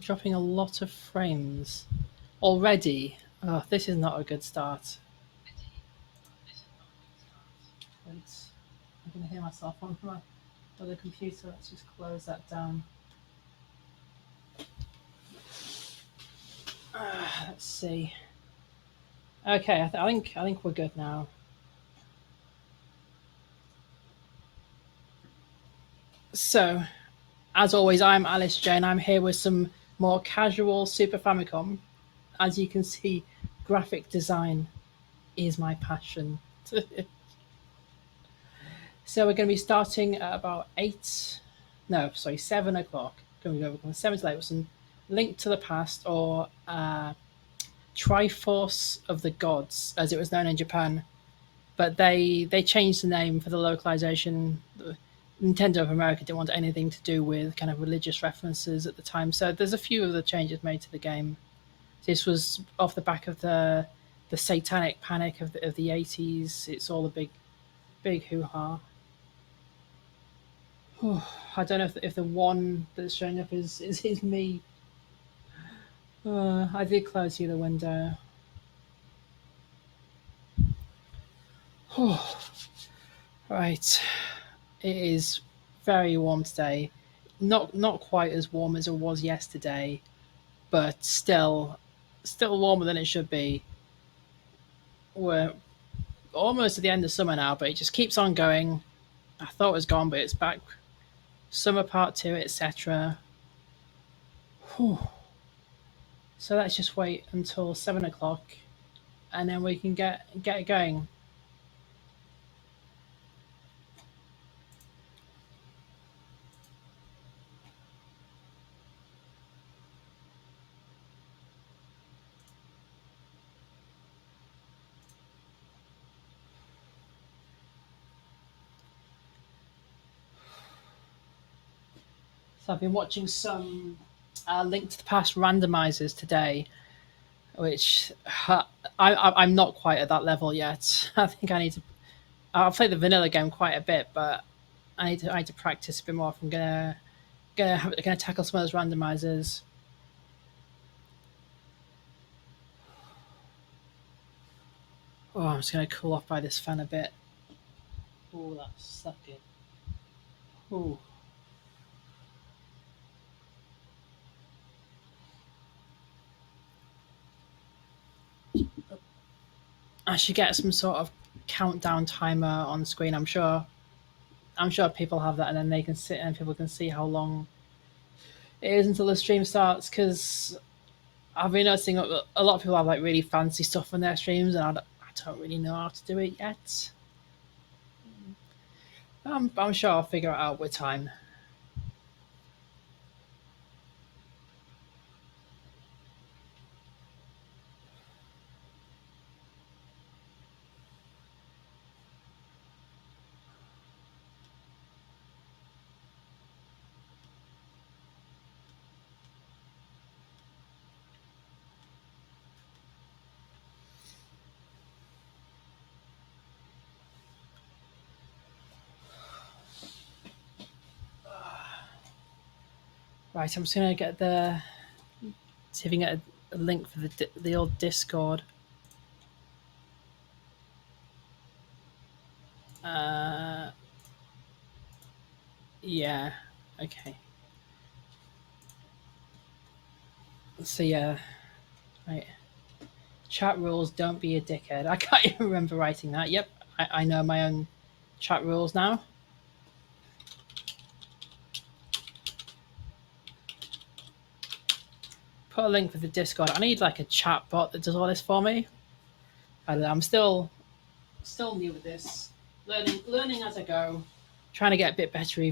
Dropping a lot of frames already. Oh, this is not a good start. Wait, I can hear myself on my other computer. Let's just close that down. Let's see. Okay, I think we're good now. So, as always, I'm Alice Jane. I'm here with some more casual Super Famicom. As you can see, graphic design is my passion. So we're going to be starting at about 7 o'clock. Going to go from 7 to 8 with some Link to the Past or Triforce of the Gods, as it was known in Japan. But they changed the name for the localization. Nintendo of America didn't want anything to do with kind of religious references at the time, so there's a few of the changes made to the game. This was off the back of the satanic panic of the 80s. It's all a big hoo ha. I don't know if the one that's showing up is me. I did close the other window. Right, it is very warm today. Not quite as warm as it was yesterday, but still warmer than it should be. We're almost at the end of summer now, but it just keeps on going. I thought it was gone, but it's back. Summer part two, etc. So let's just wait until 7 o'clock, and then we can get it going. So I've been watching some Link to the Past randomizers today, which I'm not quite at that level yet. I think I need to. I've played the vanilla game quite a bit, but I need to practice a bit more if I'm gonna tackle some of those randomizers. Oh, I'm just gonna cool off by this fan a bit. Oh, that's sucking. Oh, I should get some sort of countdown timer on screen. I'm sure people have that, and then they can sit and people can see how long it is until the stream starts. Because I've been noticing a lot of people have like really fancy stuff on their streams, and I don't really know how to do it yet. I'm sure I'll figure it out with time. Right, I'm just gonna get the see if we can get a link for the old Discord. Uh, yeah, okay. So yeah, right. Chat rules. Don't be a dickhead. I can't even remember writing that. Yep, I know my own chat rules now. Put a link for the Discord. I need like a chat bot that does all this for me. I don't know, I'm still new with this, learning as I go, trying to get a bit better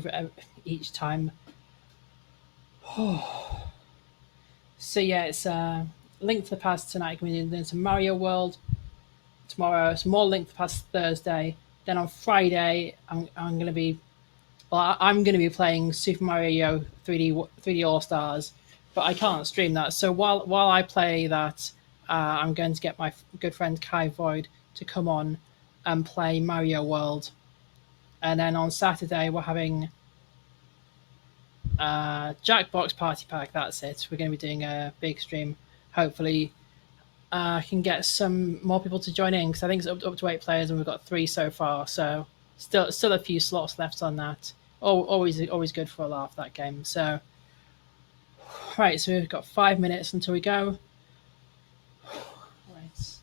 each time. So yeah, it's Link to the Past tonight. We're doing some Mario World tomorrow. Some more Link to the Past Thursday. Then on Friday, I'm going to be I'm going to be playing Super Mario 3D All Stars, but I can't stream that. So while I play that, I'm going to get my good friend Kai Void to come on and play Mario World. And then on Saturday, we're having Jackbox Party Pack. That's it. We're going to be doing a big stream. Hopefully, I can get some more people to join in because I think it's up to 8 players and we've got 3 so far. So still a few slots left on that. Always good for a laugh, that game. So right, so we've got 5 minutes until we go. Right.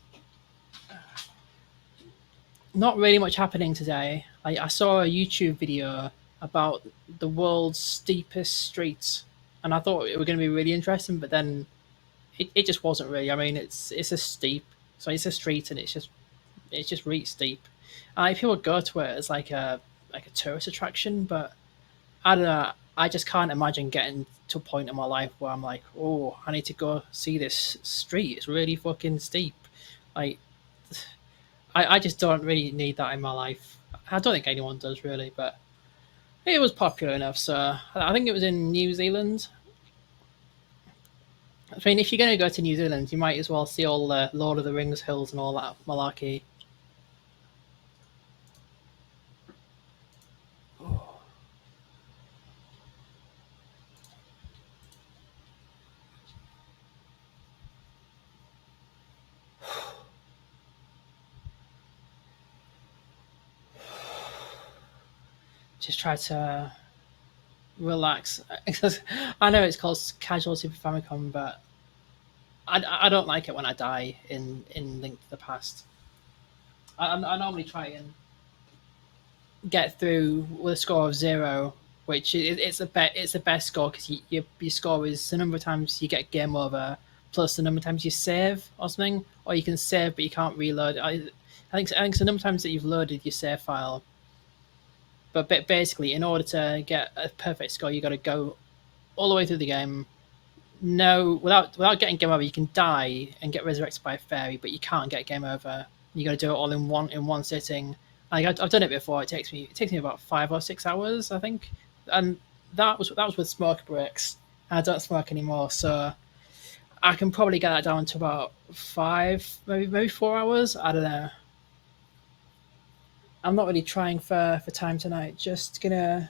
Not really much happening today. I saw a YouTube video about the world's steepest streets, and I thought it was going to be really interesting, but then it just wasn't really. I mean, it's a steep, so it's a street, and it's just really steep. People go to it as like a tourist attraction, but I don't know. I just can't imagine getting to a point in my life where I'm like, oh, I need to go see this street. It's really fucking steep. Like, I just don't really need that in my life. I don't think anyone does really, but it was popular enough. So I think it was in New Zealand. I mean, if you're going to go to New Zealand, you might as well see all the Lord of the Rings hills and all that malarkey. Just try to relax. I know it's called Casual Super Famicom, but I don't like it when I die in Link to the Past. I normally try and get through with a score of 0, which it's the best score because your score is the number of times you get game over plus the number of times you save or something, or you can save but you can't reload. I think it's the number of times that you've loaded your save file. But basically, in order to get a perfect score, you got to go all the way through the game. No, without getting game over, you can die and get resurrected by a fairy, but you can't get game over. You got to do it all in one sitting. Like I've done it before. It takes me about 5 or 6 hours, I think, and that was with smoke breaks. I don't smoke anymore, so I can probably get that down to about 5, maybe 4 hours. I don't know. I'm not really trying for time tonight. Just gonna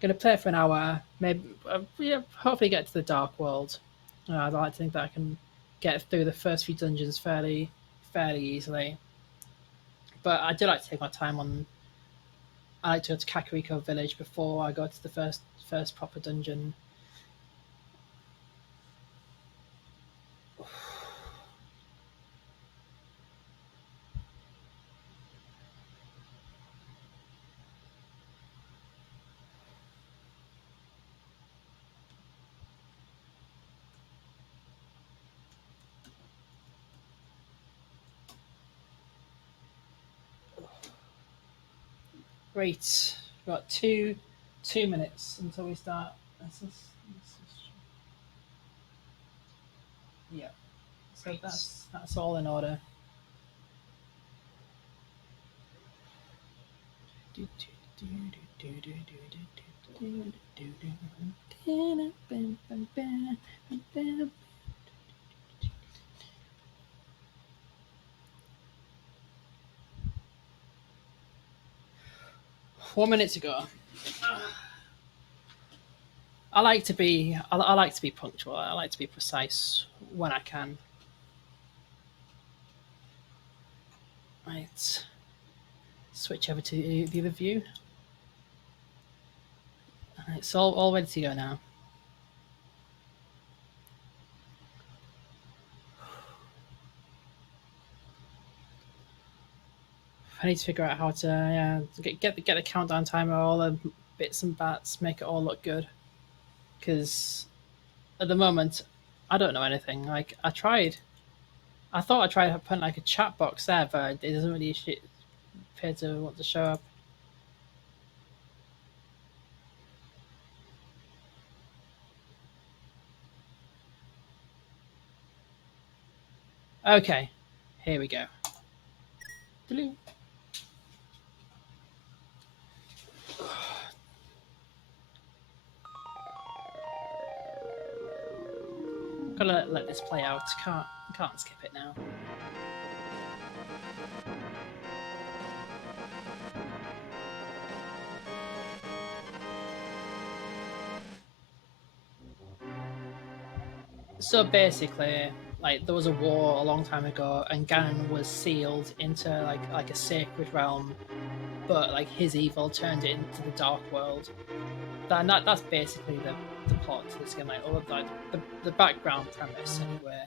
play for an hour. Maybe yeah, hopefully get to the dark world. I'd like to think that I can get through the first few dungeons fairly easily. But I do like to take my time on. I like to go to Kakariko Village before I go to the first proper dungeon. Great. We've got 2 minutes until we start. Yeah. So that's all in order. One minute to go. I like to be punctual. I like to be precise when I can. Right. Switch over to the other view. It's all ready to go now. I need to figure out how to get the countdown timer, all the bits and bats, make it all look good. Because at the moment, I don't know anything. Like I thought I tried putting like a chat box there, but it doesn't really appear to want to show up. Okay, here we go. Gotta let this play out. Can't skip it now. So basically, like there was a war a long time ago, and Ganon was sealed into like a sacred realm, but like his evil turned it into the dark world. That's basically the plot to this game, like the background premise anyway.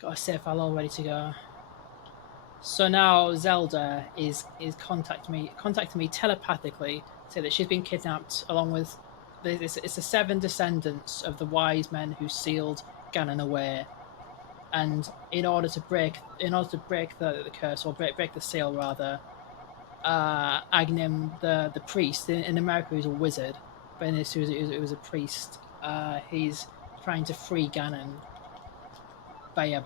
Got a save file all ready to go. So now Zelda is contacting me telepathically, say that she's been kidnapped along with it's the seven descendants of the wise men who sealed Ganon away. And in order to break the curse, or break the seal rather, Agnim the priest in America who's a wizard, but in this he was a priest. He's trying to free Ganon by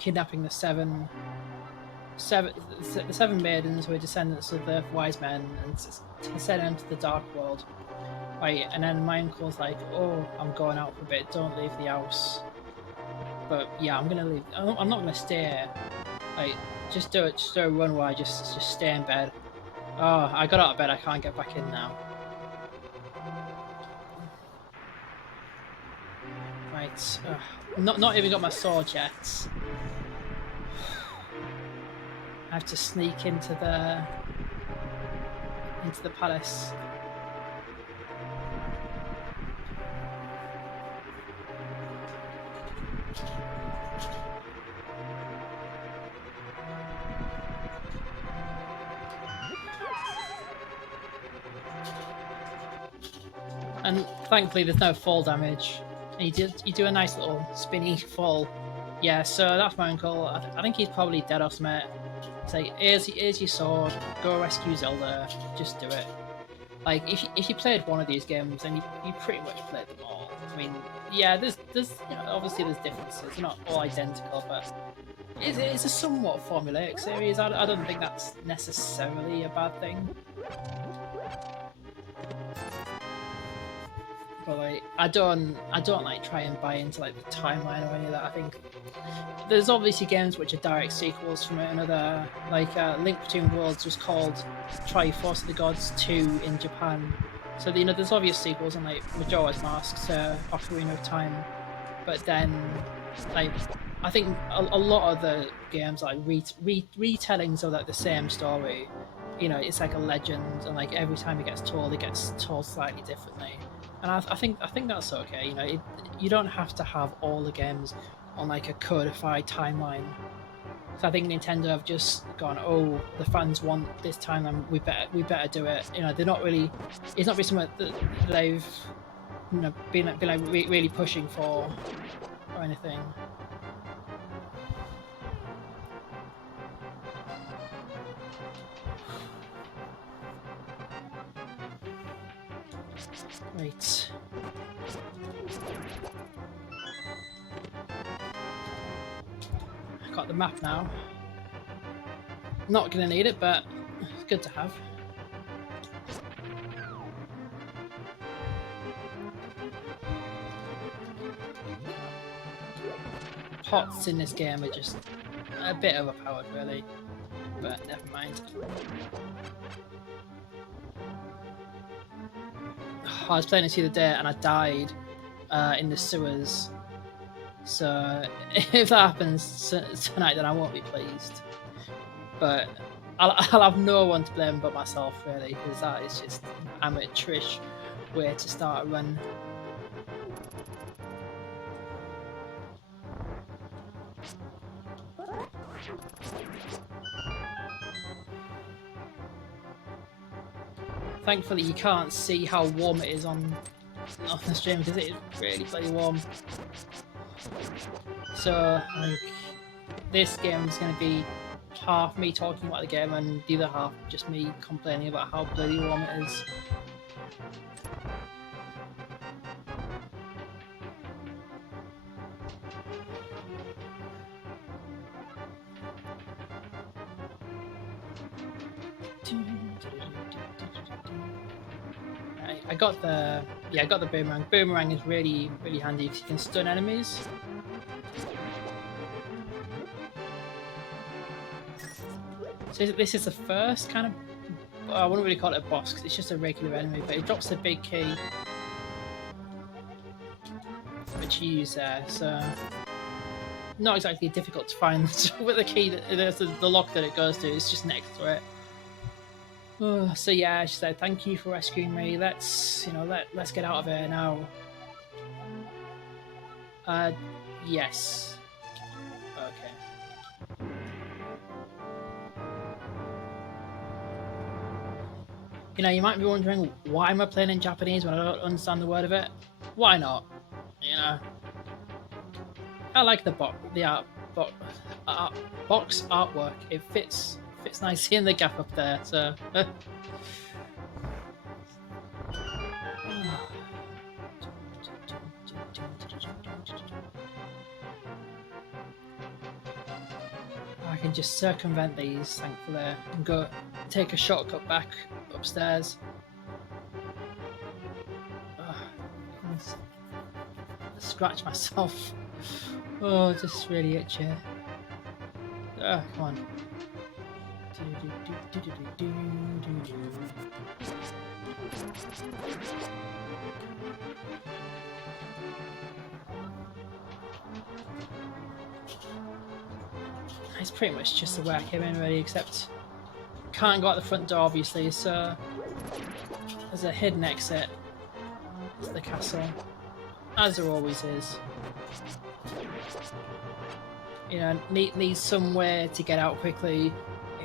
kidnapping the seven maidens who are descendants of the wise men and to send them to the dark world. Right, and then my uncle's like, "Oh, I'm going out for a bit. Don't leave the house." But yeah, I'm gonna leave. I'm not gonna stay here. Like, just do it. Just do a run where I just stay in bed. Oh, I got out of bed. I can't get back in now. Right. Not even got my sword yet. I have to sneak into the palace. And thankfully, there's no fall damage. And you do a nice little spinny fall. Yeah, so that's my uncle. I think he's probably dead or something. Say, here's your sword. Go rescue Zelda. Just do it. Like if you played one of these games, then you pretty much played them all. I mean, yeah, there's obviously there's differences. They're not all identical, but it's a somewhat formulaic series. I don't think that's necessarily a bad thing. But like, I don't like try and buy into like the timeline or any of that. I think there's obviously games which are direct sequels from another. Like Link Between Worlds was called Triforce of the Gods 2 in Japan. So there's obvious sequels and like Majora's Mask to Ocarina of Time. But then, like, I think a lot of the games like retellings of like the same story. It's like a legend, and like every time it gets told slightly differently. And I think that's okay. You don't have to have all the games on like a codified timeline. So I think Nintendo have just gone, oh, the fans want this timeline, we better do it. They're not really. It's not really something that they've been like really pushing for or anything. Right. Got the map now. Not gonna need it, but it's good to have. Pots in this game are just a bit overpowered, really. But never mind. I was playing this the other day and I died in the sewers. So if that happens tonight, then I won't be pleased. But I'll have no one to blame but myself, really, because that is just an amateurish way to start a run. Thankfully, you can't see how warm it is on the stream because it is really bloody warm. So, like, this game is going to be half me talking about the game and the other half just me complaining about how bloody warm it is. I got the boomerang. Boomerang is really handy because you can stun enemies. So this is the first kind of, I wouldn't really call it a boss because it's just a regular enemy, but it drops the big key. which you use there, so not exactly difficult to find with the key that the lock that it goes to. It's just next to it. So yeah, she said, "Thank you for rescuing me. Let's let's get out of here now." Yes. Okay. You might be wondering, why am I playing in Japanese when I don't understand the word of it? Why not? I like the box artwork. It fits nicely in the gap up there. So. I can just circumvent these, thankfully, and go take a shortcut back upstairs. Scratch myself. Oh, just really itchy. Come on. It's pretty much just the way I came in, really, except can't go out the front door, obviously, so there's a hidden exit to the castle, as there always is. Need somewhere to get out quickly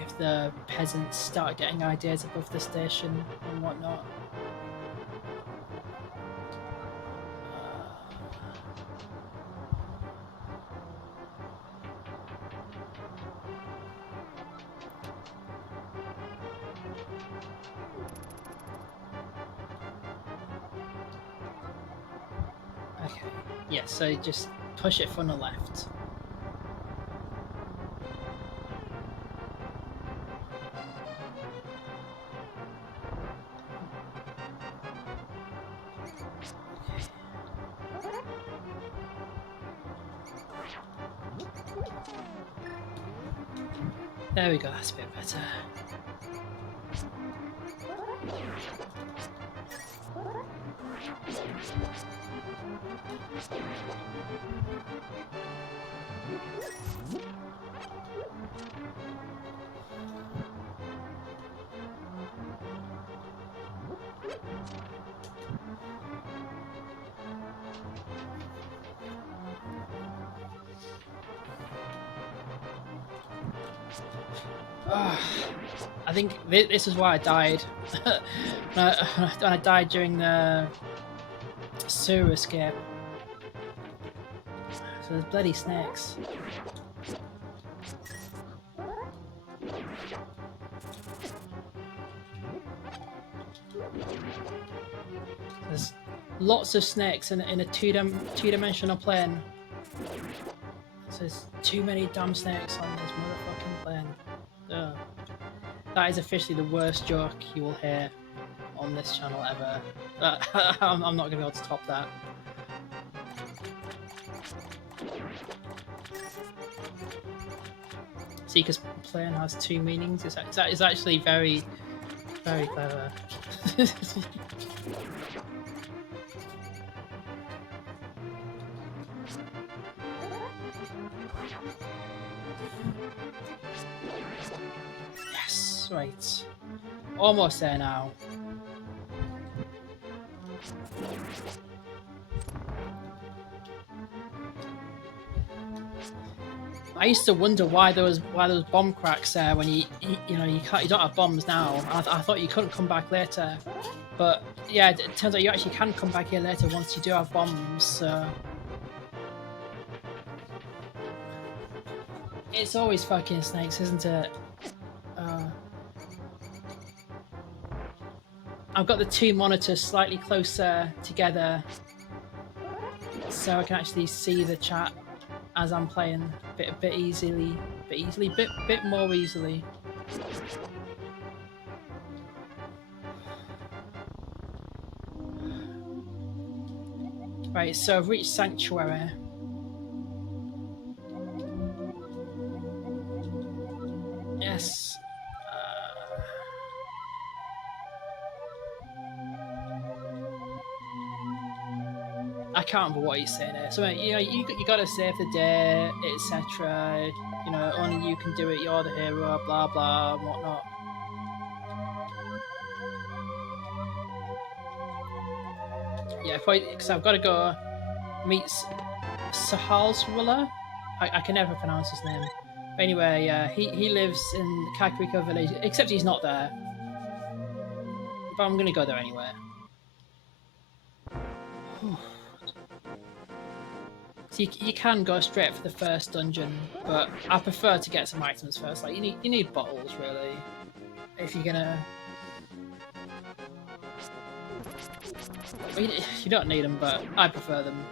if the peasants start getting ideas above the station and whatnot. Okay, yeah, so just push it from the left. There we go, that's a bit better. I think this is why I died. I died during the sewer escape. So there's bloody snakes. There's lots of snakes in a two-dimensional plane. So there's too many damn snakes on this motherfucking plane. Ugh. That is officially the worst joke you will hear on this channel ever. I'm not going to be able to top that. See, because plane has two meanings. It's actually very, very clever. Yes, right. Almost there now. I used to wonder why there was bomb cracks there when you don't have bombs now. I thought you couldn't come back later, but yeah, it turns out you actually can come back here later once you do have bombs. So it's always fucking snakes, isn't it? I've got the two monitors slightly closer together, so I can actually see the chat as I'm playing bit more easily. Right, so I've reached Sanctuary. Yes. I can't remember what he's saying here. So you know, you got to save the day, etc. You know, only you can do it. You're the hero. Blah blah and whatnot. Yeah, because I've got to go meet Sahalswala. I can never pronounce his name. But anyway, he lives in the Kakariko village, except he's not there. But I'm gonna go there anyway. So you can go straight for the first dungeon, but I prefer to get some items first. Like you need bottles really if you're gonna. Well, you don't need them, but I prefer them.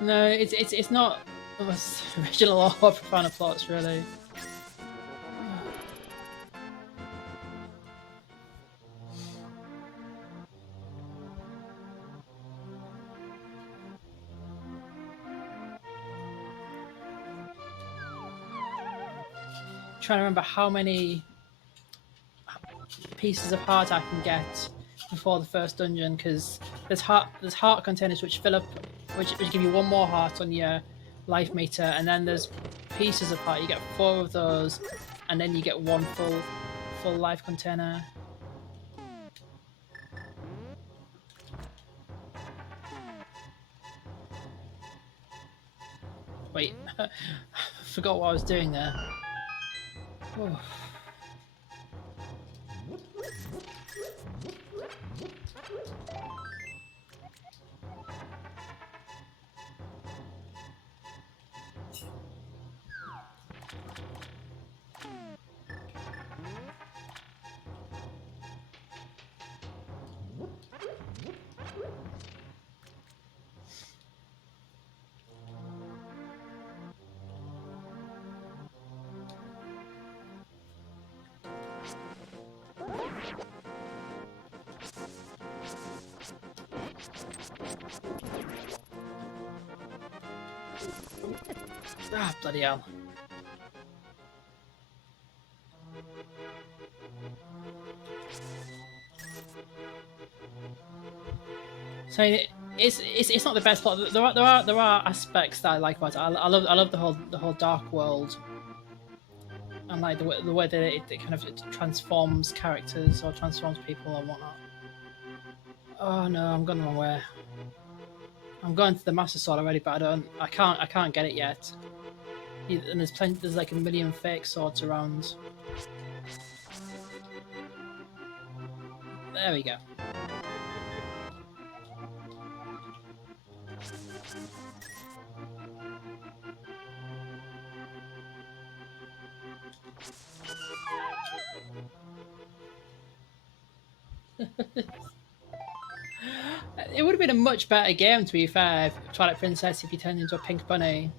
No, it's not the most original or profound plots really. Trying to remember how many pieces of heart I can get before the first dungeon, because there's heart containers which fill up, which give you one more heart on your life meter, and then there's pieces of heart. You get 4 of those, and then you get one full life container. Wait, I forgot what I was doing there. Oh. Ah, bloody hell. So it's not the best plot. There are aspects that I like about it. I love the whole dark world, and like the way that it kind of transforms characters or transforms people and whatnot. Oh no, I'm going the wrong way. I'm going to the Master Sword already, but I can't get it yet. And there's like a million fake swords around. There we go. It would have been a much better game, to be fair, Twilight Princess, if you turned into a pink bunny.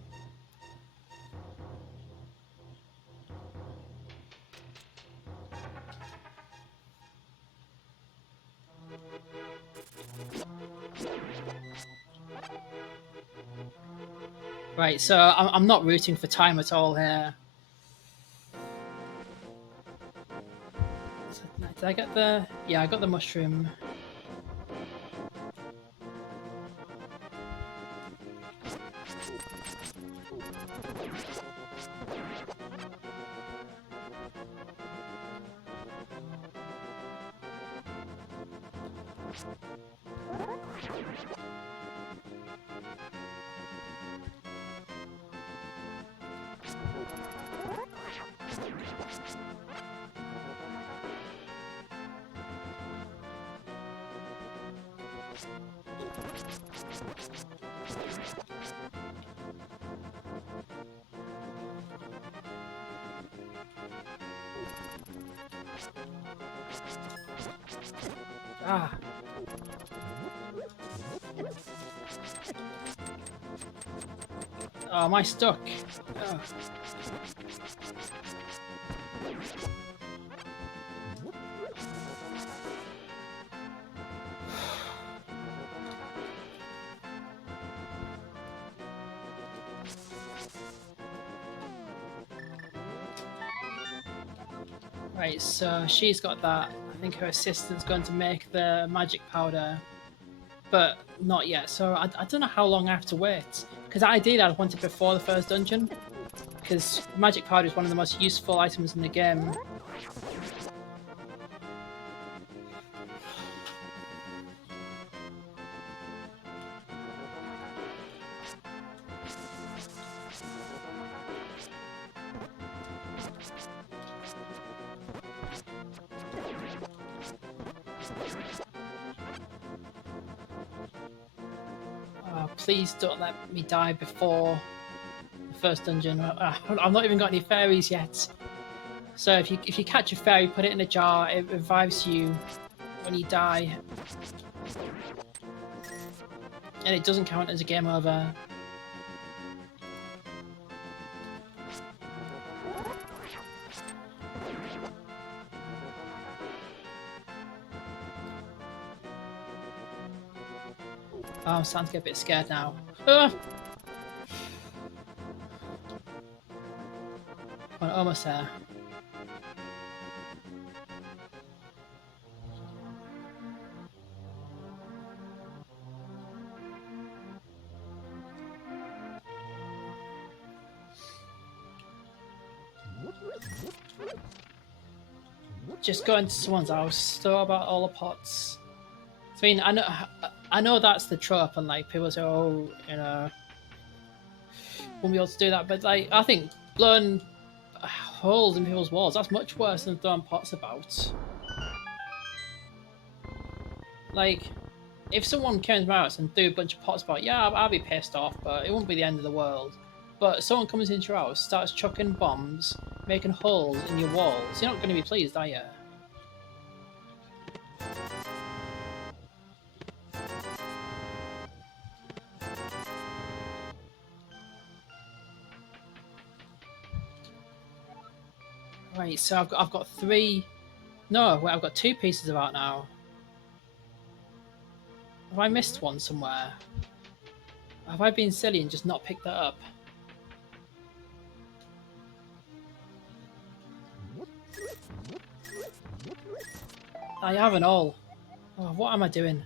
Right, so I'm not rooting for time at all here. Did I get the... Yeah, I got the mushroom. Ah. Oh, am I stuck? Oh. Right, so she's got that. think her assistant's going to make the magic powder, but not yet. So I don't know how long I have to wait. Because ideally I'd want it before the first dungeon, because magic powder is one of the most useful items in the game. Please don't let me die before the first dungeon. I've not even got any fairies yet. So if you catch a fairy, put it in a jar. It revives you when you die, and it doesn't count as a game over. Oh, I'm starting to get a bit scared now. I'm almost there. Just go into someone's house, store about all the pots. I mean, I know that's the trope, and like people say, "Oh, you know, won't be able to do that." But like, I think blowing holes in people's walls—that's much worse than throwing pots about. Like, if someone came to my house and threw a bunch of pots about, yeah, I'll be pissed off, but it won't be the end of the world. But someone comes into your house, starts chucking bombs, making holes in your walls, you're not going to be pleased, are you? Right, so I've got three. No, wait, I've got two pieces of art now. Have I missed one somewhere? Have I been silly and just not picked that up? I haven't all. Oh, what am I doing?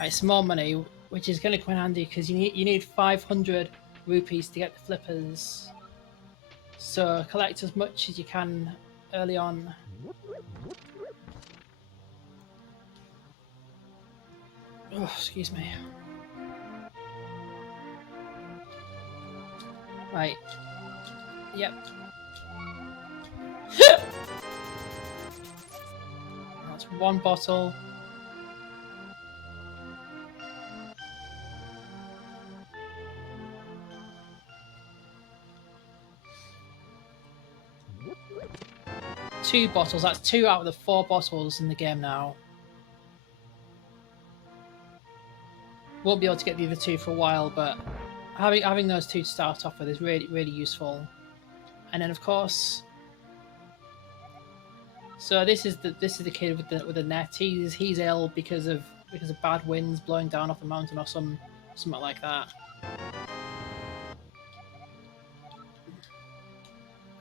Right, it's more money, which is going to come in handy because you need 500 rupees to get the flippers. So collect as much as you can early on. Oh, excuse me. Right. Yep. That's one bottle. Two bottles. That's two out of the 4 bottles in the game now. Won't be able to get the other 2 for a while, but having those 2 to start off with is really useful. And then of course, so this is the kid with the net. He's ill because of bad winds blowing down off the mountain or something like that.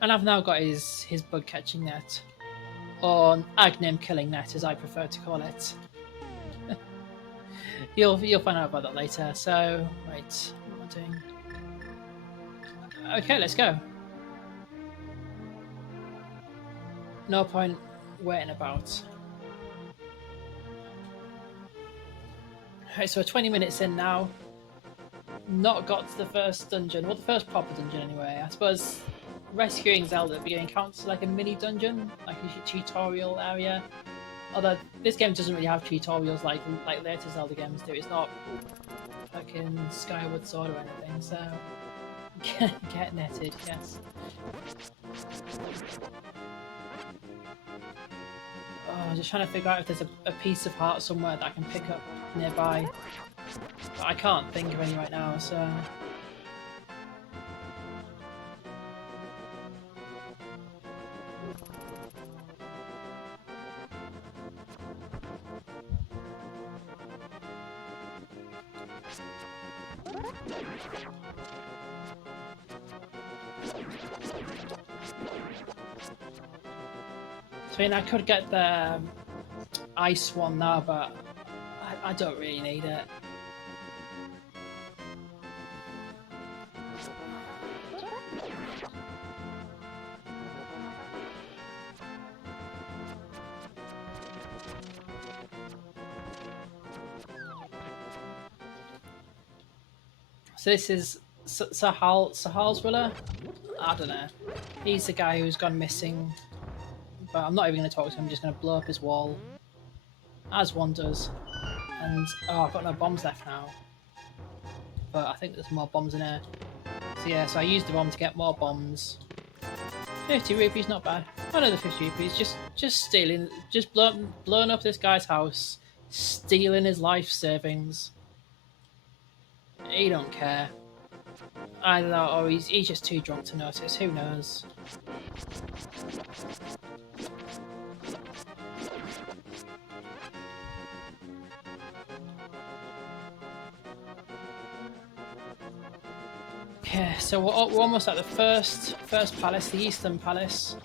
And I've now got his bug catching net, or Agnim killing net, as I prefer to call it. You'll find out about that later. So right, what am I doing? Okay, let's go. No point waiting about. Right, so we're 20 minutes in now. Not got to the first dungeon. Well, the first proper dungeon anyway. I suppose rescuing Zelda at the beginning counts as like a mini dungeon, like a tutorial area. Although this game doesn't really have tutorials like later Zelda games do. It's not fucking Skyward Sword or anything, so get netted, yes. Oh, I'm just trying to figure out if there's a piece of heart somewhere that I can pick up nearby. But I can't think of any right now, so... So, I mean, I could get the ice one now, but I don't really need it. So this is Sahal's Willer? I don't know. He's the guy who's gone missing, but I'm not even going to talk to him. I'm just going to blow up his wall, as one does. And oh, I've got no bombs left now, but I think there's more bombs in here. So yeah, so I used the bomb to get more bombs. 50 rupees, not bad. Another 50 rupees, just stealing, just blowing up this guy's house, stealing his life savings. He don't care. I don't know, or he's just too drunk to notice, who knows. Okay, so we're almost at the first palace, the Eastern Palace.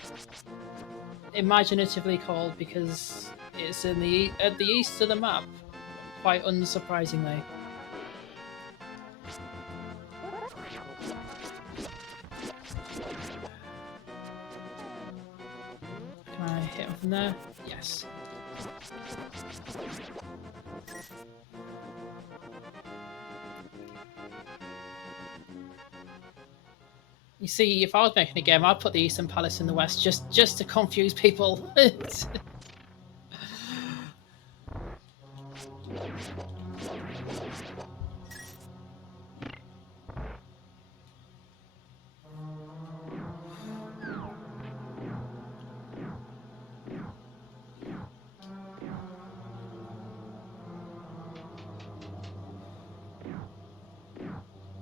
Imaginatively called because it's at the east of the map, quite unsurprisingly. Can I hit him from there? Yes. You see, if I was making a game, I'd put the Eastern Palace in the west just to confuse people.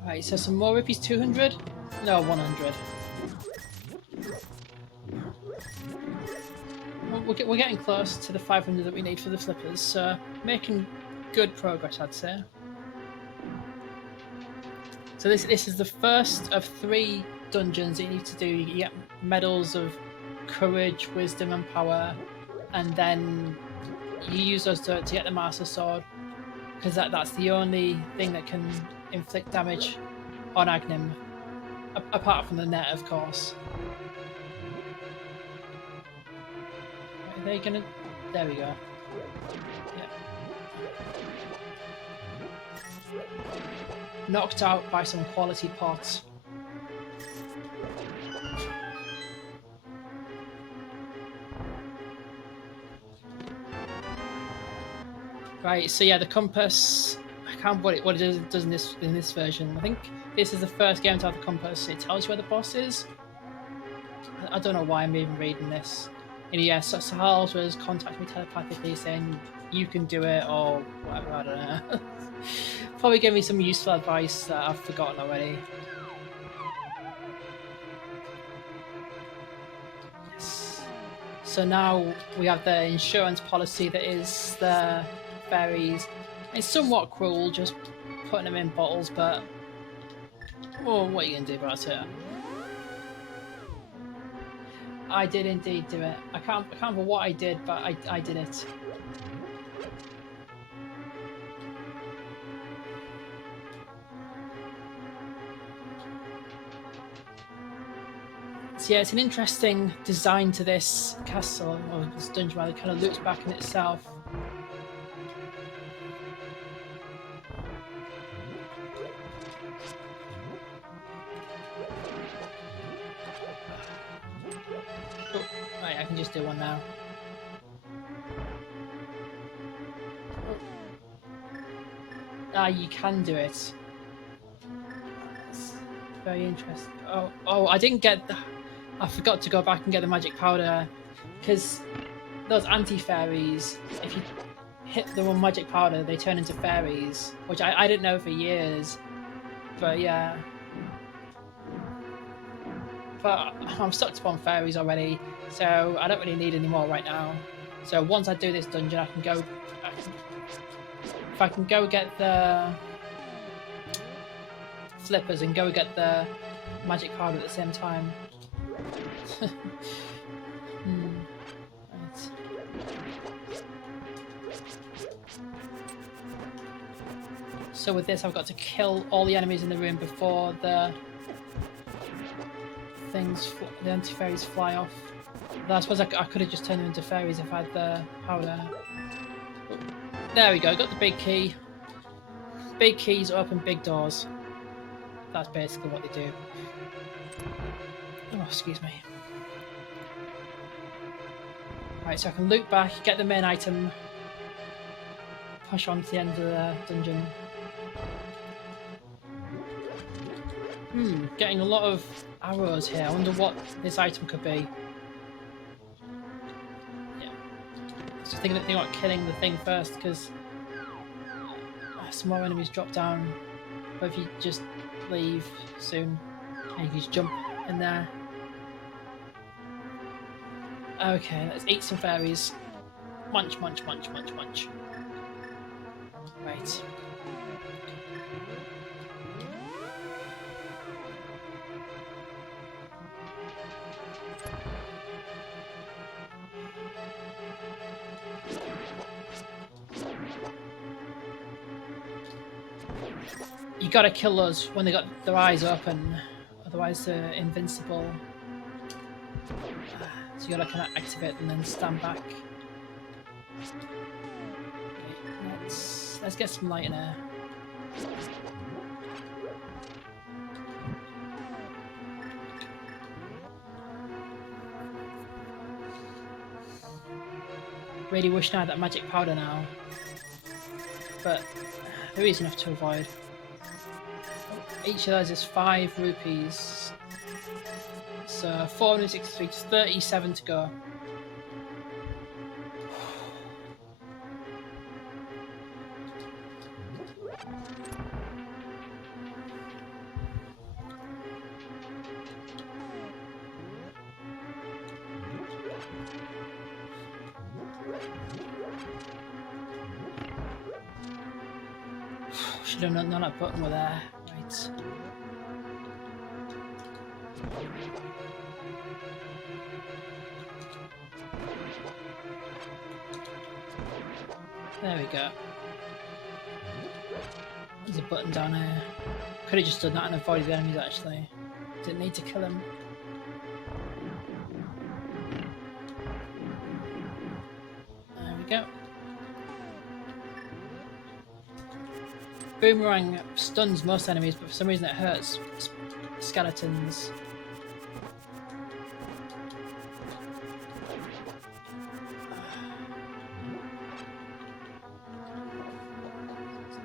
Right, so some more rupees, 200? No, 100. We're getting close to the 500 that we need for the flippers, so making good progress, I'd say. So this is the first of 3 dungeons that you need to do. You get medals of courage, wisdom, and power, and then you use those to get the Master Sword, because that's the only thing that can inflict damage on Agnim, apart from the net, of course. Are they gonna? There we go. Yeah. Knocked out by some quality pots. Right, so yeah, the compass. I can't remember what it does in this version. I think this is the first game to have the compass. It tells you where the boss is. I don't know why I'm even reading this. And yeah, so Sahal was contacting me telepathically saying you can do it or whatever. I don't know. Probably gave me some useful advice that I've forgotten already. Yes. So now we have the insurance policy that is the fairies. It's somewhat cruel just putting them in bottles, but well, what are you going to do about it? I did indeed do it. I can't remember what I did, but I did it. So yeah, it's an interesting design to this castle, or this dungeon, where it kind of looks back in itself. Oh, right, I can just do one now. Ah, you can do it. That's very interesting. Oh, I didn't get the... I forgot to go back and get the magic powder, because those anti-fairies, if you hit them on magic powder, they turn into fairies, which I didn't know for years. But yeah. But I'm stuck upon fairies already, so I don't really need any more right now. So once I do this dungeon, I can go... if I can go get the flippers and go get the magic powder at the same time. So with this, I've got to kill all the enemies in the room before the the anti-fairies fly off. Though I suppose I could have just turned them into fairies if I had the powder. There we go, got the big key. Big keys open big doors. That's basically what they do. Oh, excuse me. Right, so I can loop back, get the main item, push on to the end of the dungeon. Getting a lot of arrows here. I wonder what this item could be. Yeah. So think about killing the thing first, because some more enemies drop down. But if you just leave soon, and you can just jump in there. Okay, let's eat some fairies. Munch, munch, munch, munch, munch. Right. You gotta kill those when they got their eyes open, otherwise they're invincible. So you gotta kind of activate and then stand back. Okay, let's get some light in here. Really wish I had that magic powder now, but there is enough to avoid. Each of those is 5 rupees. So 463 to 37 to go. Should have known that button were there. Right. There we go. There's a button down here. Could have just done that and avoided the enemies actually. Didn't need to kill them. There we go. Boomerang stuns most enemies, but for some reason it hurts skeletons.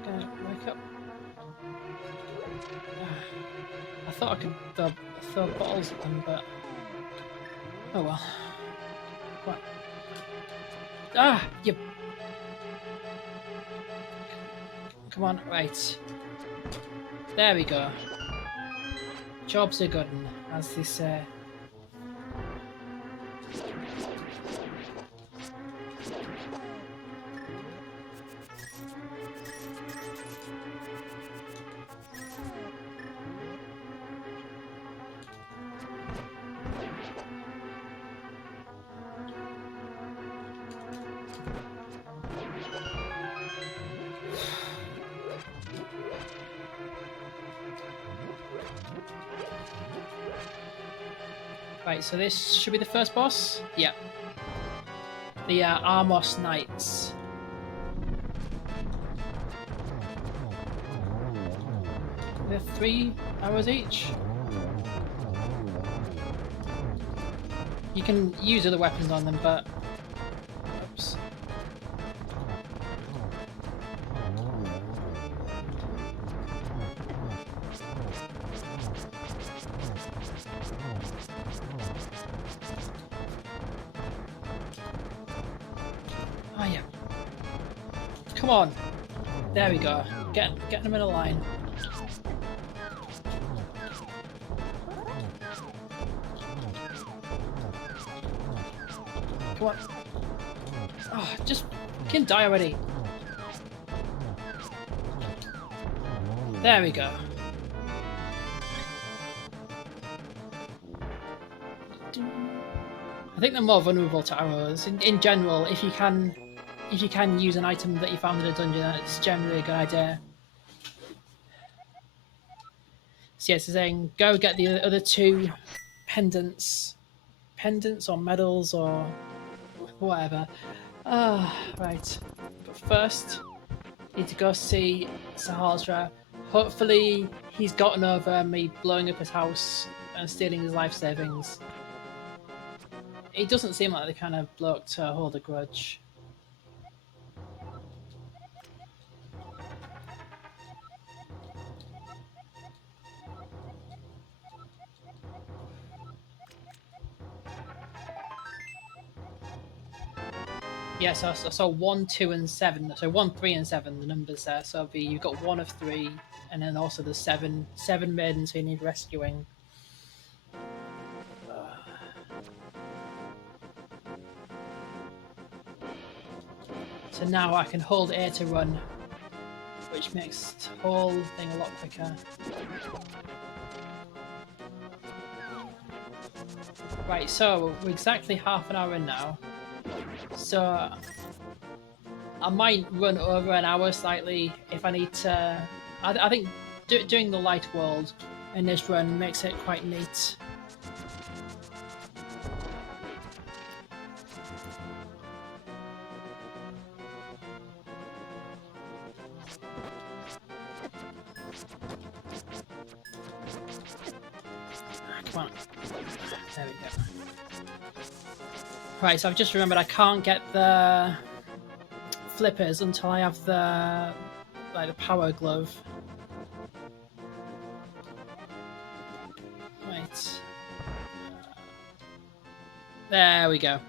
Wake up. I thought I could throw bottles at them, but oh well. What? Ah, you. Come on, right. There we go. Jobs are good, as they say. Right, so this should be the first boss? Yeah. The Armos Knights. We have 3 arrows each. You can use other weapons on them, but... Oops. Oh yeah. Come on. There we go. Get them in a line. Come on. Oh, just fucking die already. There we go. I think they're more vulnerable to arrows. In general, if you can use an item that you found in a dungeon, it's generally a good idea. So yes, it's saying go get the other two pendants, pendants or medals or whatever. Right. But first, need to go see Sahasra. Hopefully, he's gotten over me blowing up his house and stealing his life savings. He doesn't seem like the kind of bloke to hold a grudge. Yeah, so I saw 1, 2, and 7. So 1, 3, and 7, the numbers there. So you've got 1 of 3, and then also the 7 maidens who need rescuing. So now I can hold A to run, which makes the whole thing a lot quicker. Right, so we're exactly half an hour in now. So I might run over an hour slightly if I need to. I think doing the light world in this run makes it quite neat. Come on. There we go. Right, so I've just remembered I can't get the flippers until I have the power glove. Right. There we go.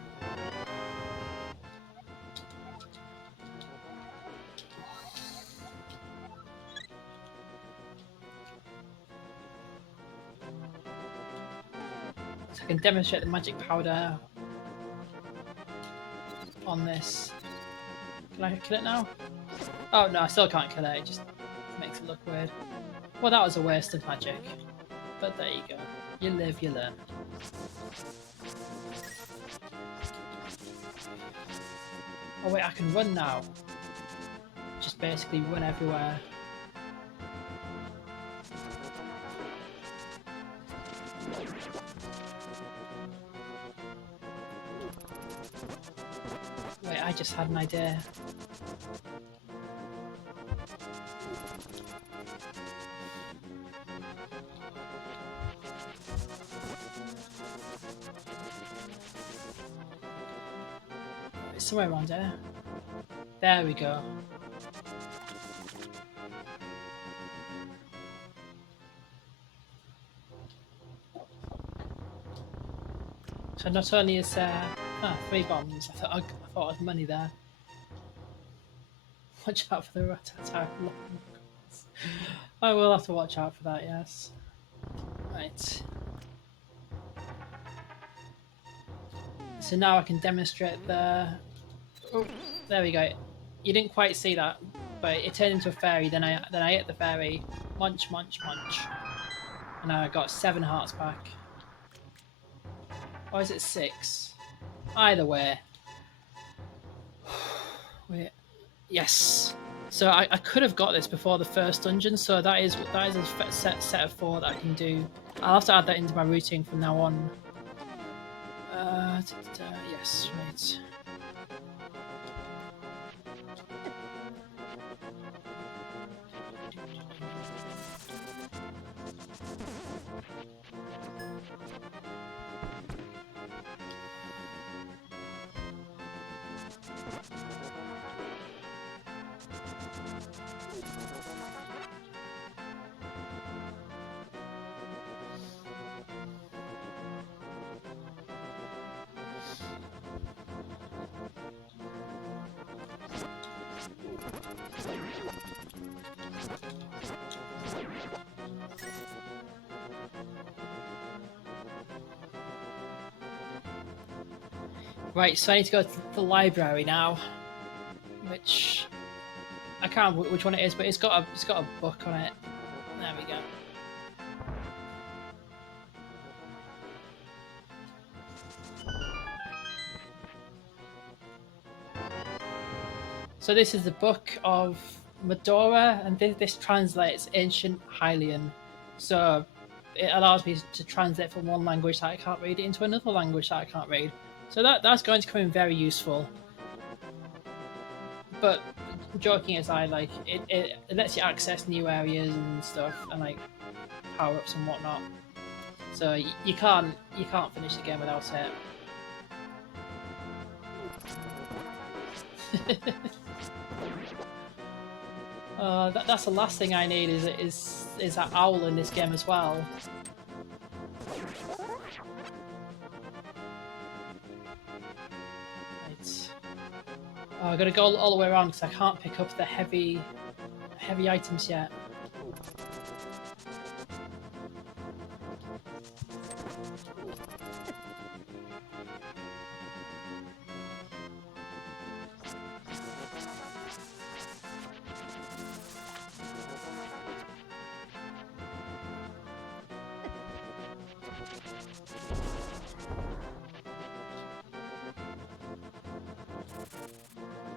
So I can demonstrate the magic powder on this. Can I kill it now? Oh no, I still can't kill it. It just makes it look weird. Well, that was a waste of magic. But there you go. You live, you learn. Oh wait, I can run now. Just basically run everywhere. Wait, I just had an idea. It's somewhere around there. There we go. So not only is there 3 bombs, I thought I was money there. Watch out for the rat-a-tat. I will have to watch out for that, yes. Right. So now I can demonstrate the... Oh, there we go. You didn't quite see that, but it turned into a fairy. Then I hit the fairy. Munch, munch, munch. And I got 7 hearts back. Or is it 6? Either way. Wait. Yes. So I could have got this before the first dungeon. So that is a set of 4 that I can do. I'll have to add that into my routine from now on. Yes, right. Right, so I need to go to the library now, which I can't remember which one it is, but it's got a book on it. There we go. So this is the Book of Medora, and this translates Ancient Hylian. So it allows me to translate from one language that I can't read into another language that I can't read. So that's going to come in very useful. But joking aside, like it lets you access new areas and stuff, and like power ups and whatnot. So you can't finish the game without it. That's the last thing I need is that owl in this game as well. Right. Oh, I gotta go all the way around because I can't pick up the heavy items yet.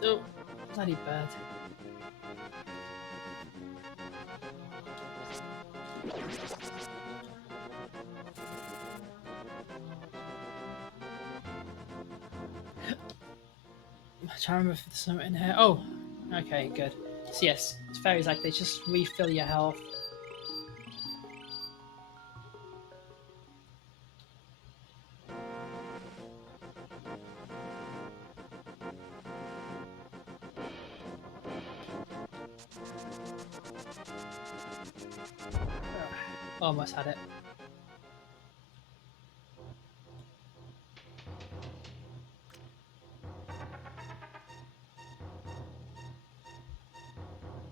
Oh, bloody bird. I'm trying to remember if there's something in here. Oh, okay, good. So yes, it's fairies like they just refill your health. Almost had it.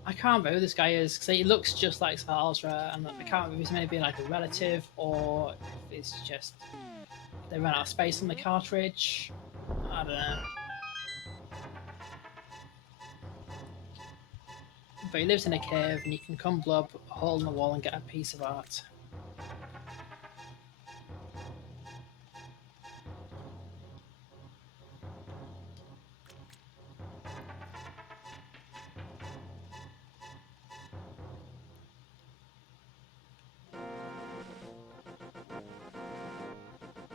I can't remember who this guy is because he looks just like Salzra, and I can't remember if he's maybe like a relative or if it's just they ran out of space on the cartridge. I don't know. But he lives in a cave, and you can come blow up a hole in the wall and get a piece of art.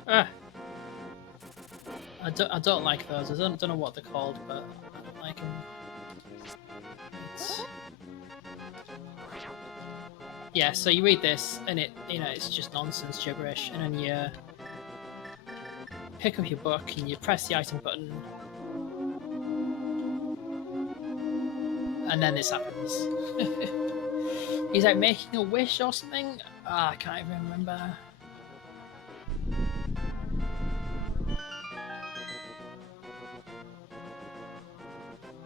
Ah, I don't like those. I don't know what they're called, but I don't like them. Yeah, so you read this, and it's just nonsense gibberish, and then you pick up your book and you press the item button, and then this happens. He's like making a wish or something. I can't even remember.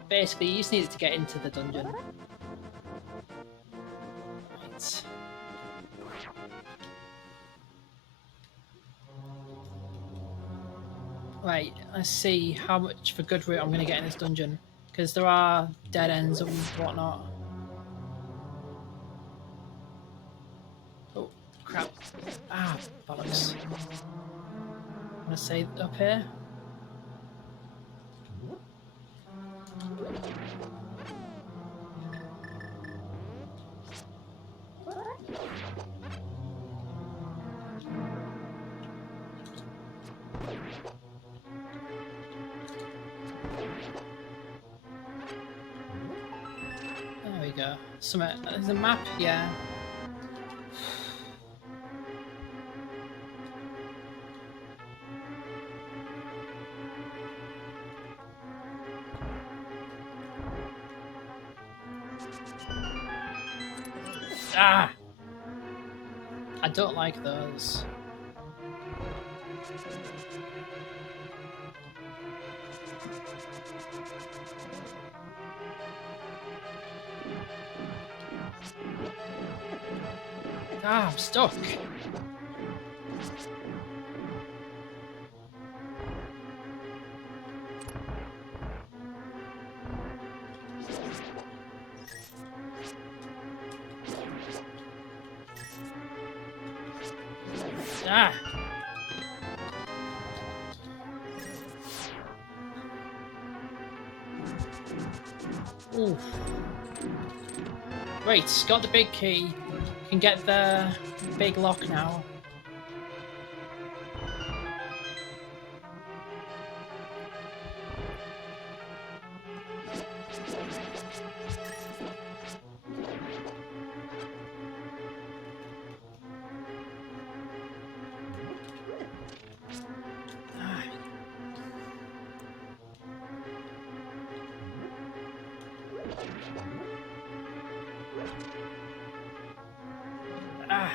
Basically, you just needed to get into the dungeon. Right. Right, let's see how much of a good route I'm going to get in this dungeon. Because there are dead ends and whatnot. Oh, crap. Ah, bollocks. I'm going to say up here. There we go. There's a map, yeah. Ah! I don't like those. Ah, I'm stuck. Ah! Ooh. Right, got the big key. can get the big lock now. Ah.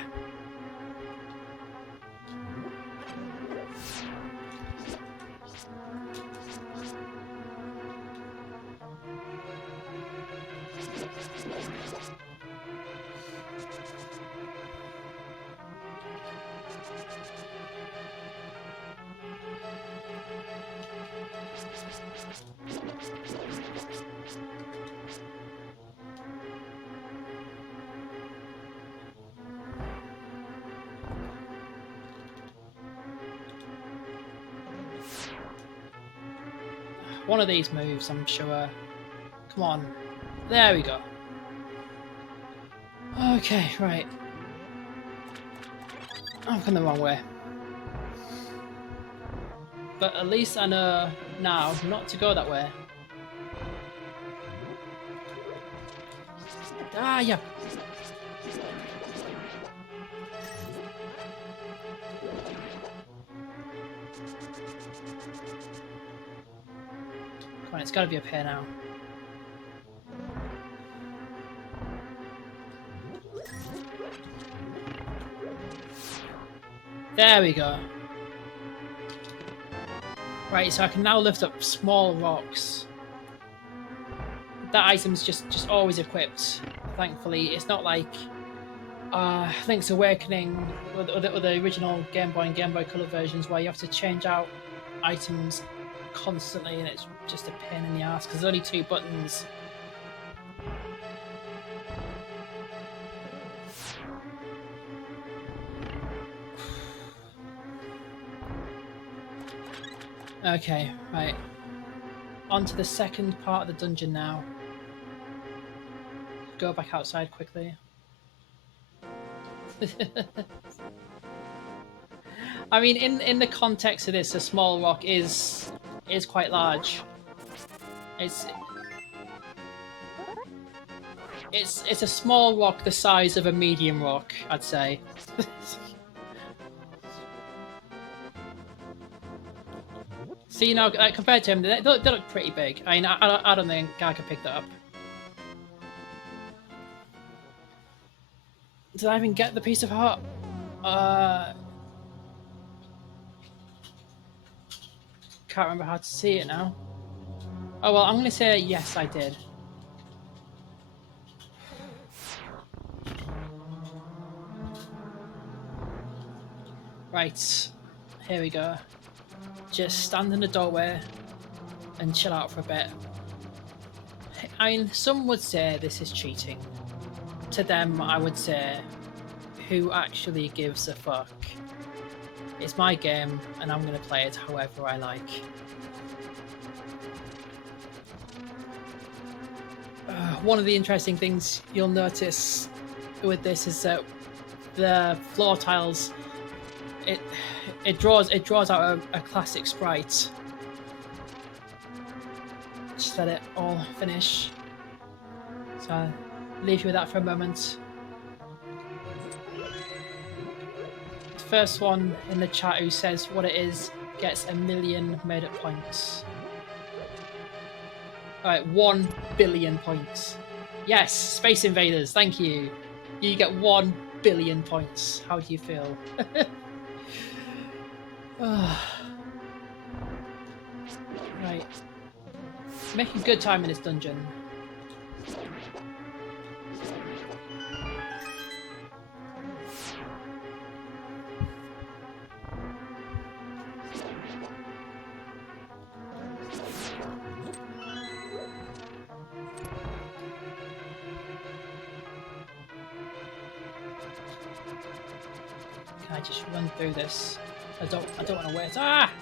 One of these moves, I'm sure. Come on. There we go. Okay, right. I've gone the wrong way. But at least I know now not to go that way. Ah, yeah. Come on, it's got to be up here now. There we go. Right, so I can now lift up small rocks. That item's just always equipped. Thankfully, it's not like Link's Awakening or the original Game Boy and Game Boy Color versions where you have to change out items constantly and it's just a pain in the ass because there's only 2 buttons. Okay, right. On to the second part of the dungeon now. Go back outside quickly. I mean, in the context of this, a small rock is quite large. It's a small rock the size of a medium rock, I'd say. See, now compared to him, they look pretty big. I mean, I don't think I could pick that up. Did I even get the piece of heart? Can't remember how to see it now. Oh well, I'm going to say yes, I did. Right, here we go. Just stand in the doorway and chill out for a bit. I mean, some would say this is cheating. To them, I would say, who actually gives a fuck? It's my game, and I'm going to play it however I like. One of the interesting things you'll notice with this is that the floor tiles, it draws out a classic sprite. Just let it all finish. So I'll leave you with that for a moment. The first one in the chat who says what it is gets 1,000,000 made up points. Alright, 1 billion points. Yes, Space Invaders, thank you. You get 1 billion points. How do you feel? Right. Making good time in this dungeon. Can I just run through this? I don't want to wait. Ah!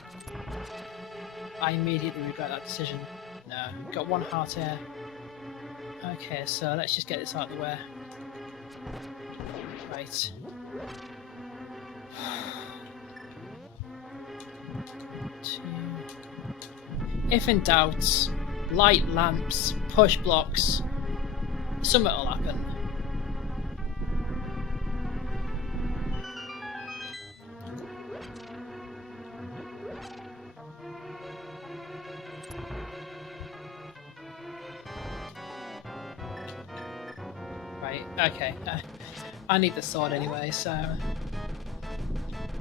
I immediately regret that decision. No, got 1 heart here. Okay, so let's just get this out of the way. Right. If in doubt, light lamps, push blocks, something will happen. Right, okay. I need the sword anyway, so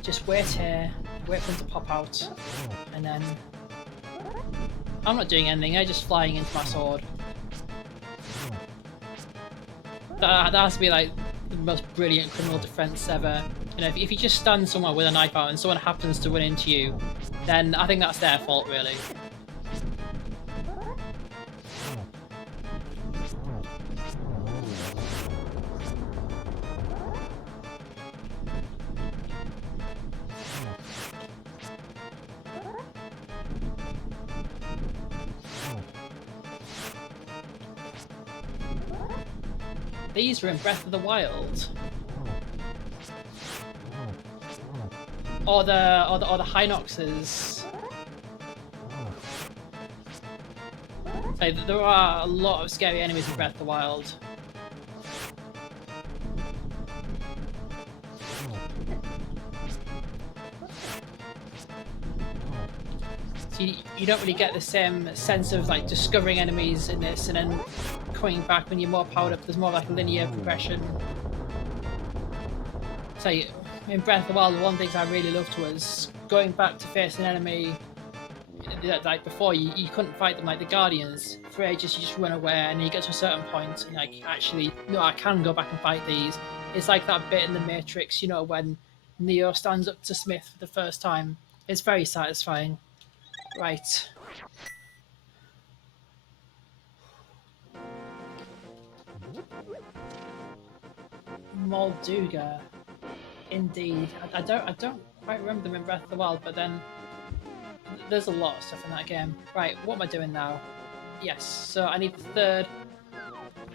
just wait here, wait for them to pop out, and then I'm not doing anything, I'm just flying into my sword. That has to be like the most brilliant criminal defense ever. You know, if you just stand somewhere with a knife out and someone happens to run into you, then I think that's their fault, really. These were in Breath of the Wild. Or the Hinoxes. So there are a lot of scary enemies in Breath of the Wild. So you don't really get the same sense of like discovering enemies in this and then coming back when you're more powered up. There's more like a linear progression. So in Breath of the Wild, one of the things I really loved was going back to face an enemy. Like before, you couldn't fight them like the Guardians. For ages, you just run away, and you get to a certain point, and like, actually, no, I can go back and fight these. It's like that bit in the Matrix, you know, when Neo stands up to Smith for the first time. It's very satisfying. Right. Molduga. Indeed. I don't quite remember them in Breath of the Wild, but then there's a lot of stuff in that game. Right, what am I doing now? Yes, so I need the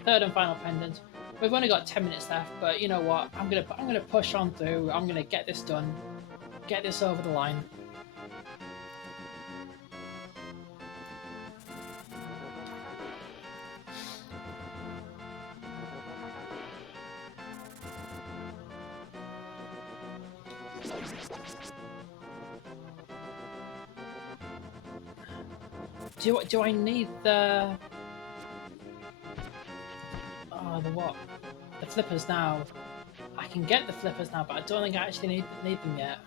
third and final pendant. We've only got 10 minutes left, but you know what? I'm gonna push on through. I'm gonna get this done, get this over the line. Do I need the the what? The flippers now. I can get the flippers now, but I don't think I actually need them yet.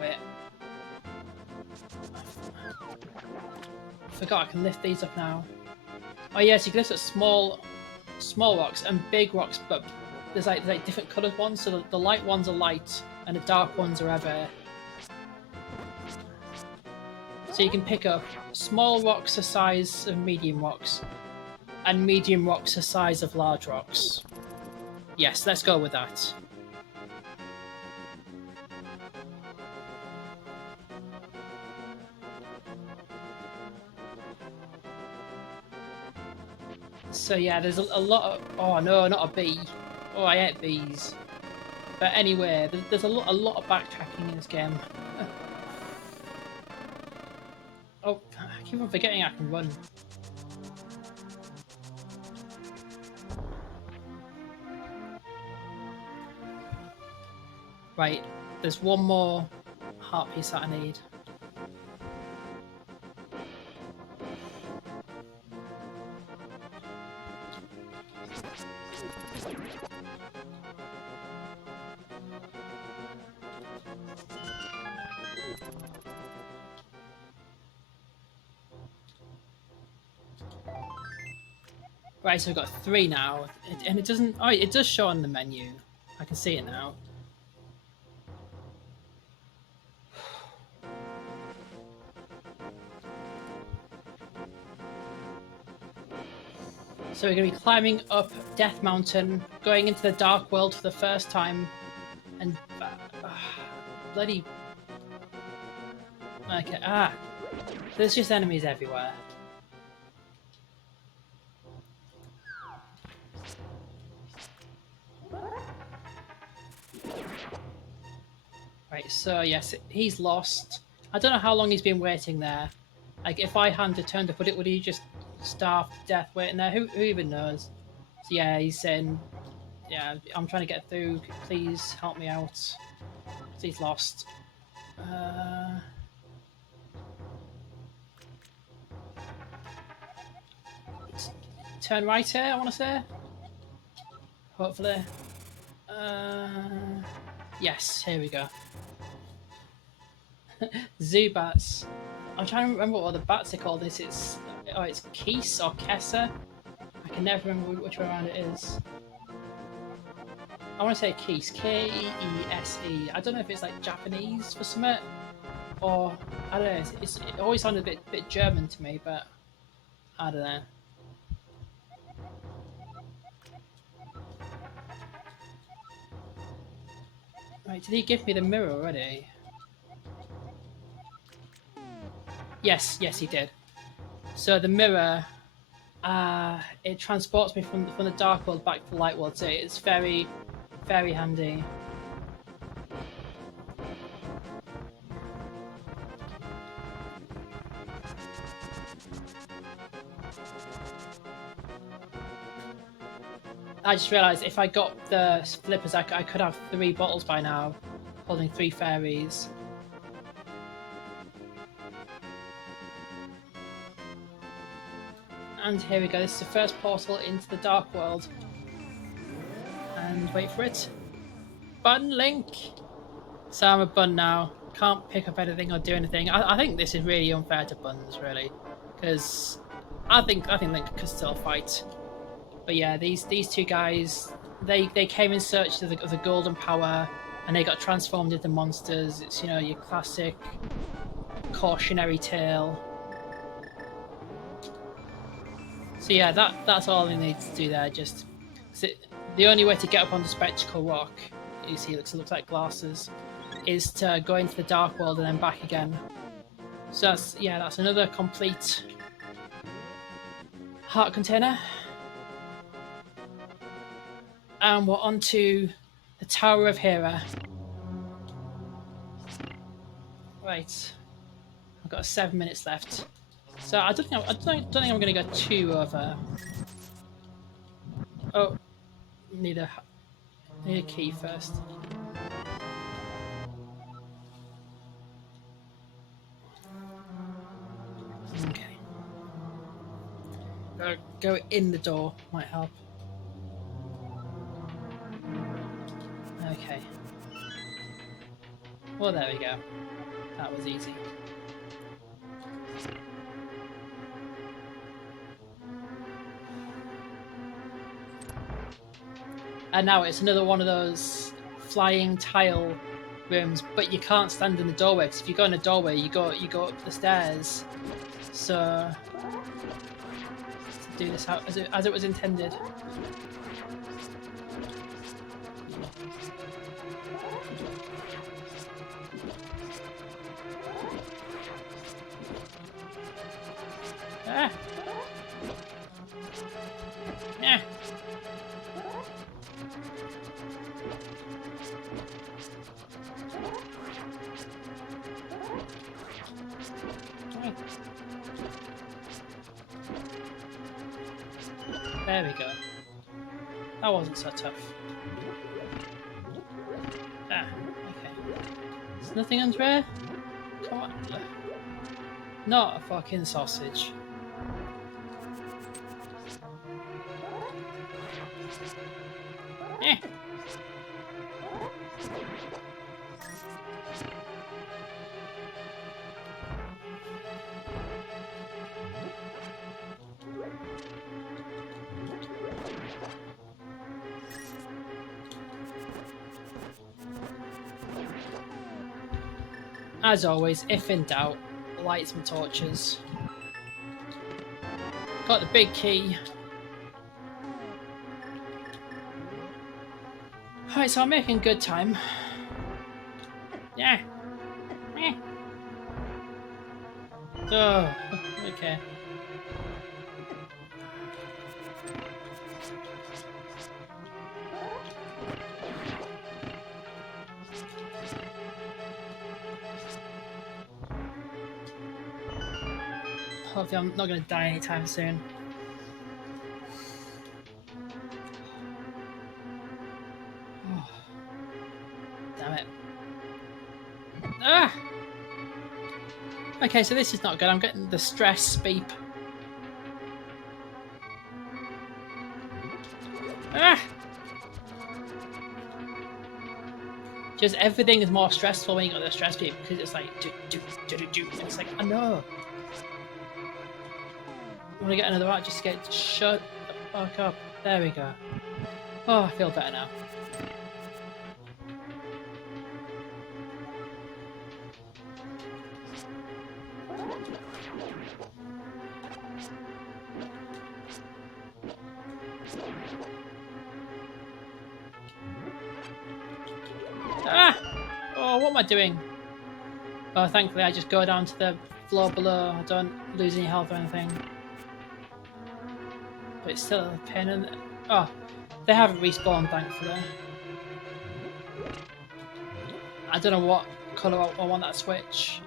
Wait. I forgot I can lift these up now. Oh yes, you can lift up small rocks and big rocks, but there's like different coloured ones. So the light ones are light, and the dark ones are ever. So you can pick up small rocks the size of medium rocks, and medium rocks the size of large rocks. Yes, let's go with that. So yeah, there's a lot of... Oh no, not a bee. Oh, I hate bees. But anyway, there's a lot of backtracking in this game. Oh, I keep on forgetting I can run. Right, there's one more heart piece that I need. Right, so I've got 3 now, and it doesn't... Oh, it does show on the menu. I can see it now. So we're going to be climbing up Death Mountain, going into the Dark World for the first time, and... bloody... Okay, there's just enemies everywhere. So yes, he's lost. I don't know how long he's been waiting there. Like if I hadn't turned up, would he just starve to death waiting there? Who even knows? So yeah, he's saying, yeah, I'm trying to get through. Please help me out. So he's lost. Turn right here, I want to say. Hopefully. Yes, here we go. Zubats. I'm trying to remember what the bats are called. It's Keese or Kessa. I can never remember which way around it is. I want to say Keese, Keese. I don't know if it's like Japanese for something, or I don't know. It always sounded a bit German to me, but I don't know. Right, did he give me the mirror already? Yes, he did. So the mirror, it transports me from the dark world back to the light world. So it's very, very handy. I just realised if I got the flippers, I could have 3 bottles by now, holding 3 fairies. And here we go. This is the first portal into the dark world. And wait for it. Bun Link. So I'm a bun now. Can't pick up anything or do anything. I think this is really unfair to buns, really, because I think Link could still fight. But yeah, these 2 guys, they came in search of the golden power, and they got transformed into monsters. It's your classic cautionary tale. So yeah, that's all they need to do there. Just the only way to get up onto Spectacle Rock, you see, it looks like glasses, is to go into the dark world and then back again. So that's another complete heart container. And we're on to the Tower of Hera. Right, I've got 7 minutes left. So I don't think I'm going to go too over. Oh, need a key first. Okay. Go in the door might help. Okay. Well, there we go. That was easy. And now it's another one of those flying tile rooms, but you can't stand in the doorway, because if you go in the doorway, you go up the stairs. So to do this as it was intended. Ah. Yeah. There we go. That wasn't so tough. Ah, okay. There's nothing under here? Come on. Not a fucking sausage. Eh. As always, if in doubt, light some torches. Got the big key. Alright, so I'm making good time. Yeah. Oh, okay. Hopefully I'm not going to die anytime soon. Oh, damn it. Ah! Okay, so this is not good. I'm getting the stress beep. Ah! Just everything is more stressful when you got the stress beep because it's like do. And it's like, I know. I want to get another out just to get shut the fuck up. There we go. Oh, I feel better now. Ah! Oh, what am I doing? Oh, thankfully I just go down to the floor below. I don't lose any health or anything. But it's still a pain in the... Oh, they haven't respawned, thankfully. I don't know what colour I want that switch.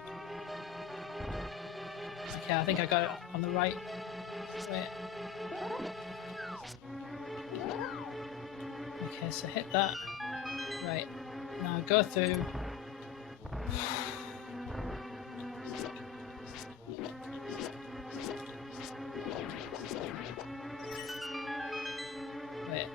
Okay, I think I got it on the right. Wait. Okay, so hit that. Right. Now go through. Wait.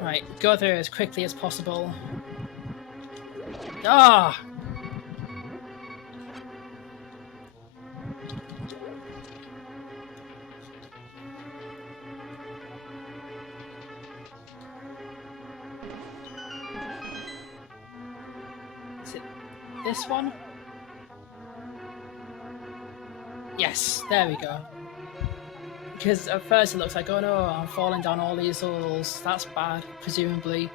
Right, go through as quickly as possible. Ah! Is it this one? Yes, there we go. Because at first it looks like, oh no, I'm falling down all these levels. That's bad, presumably.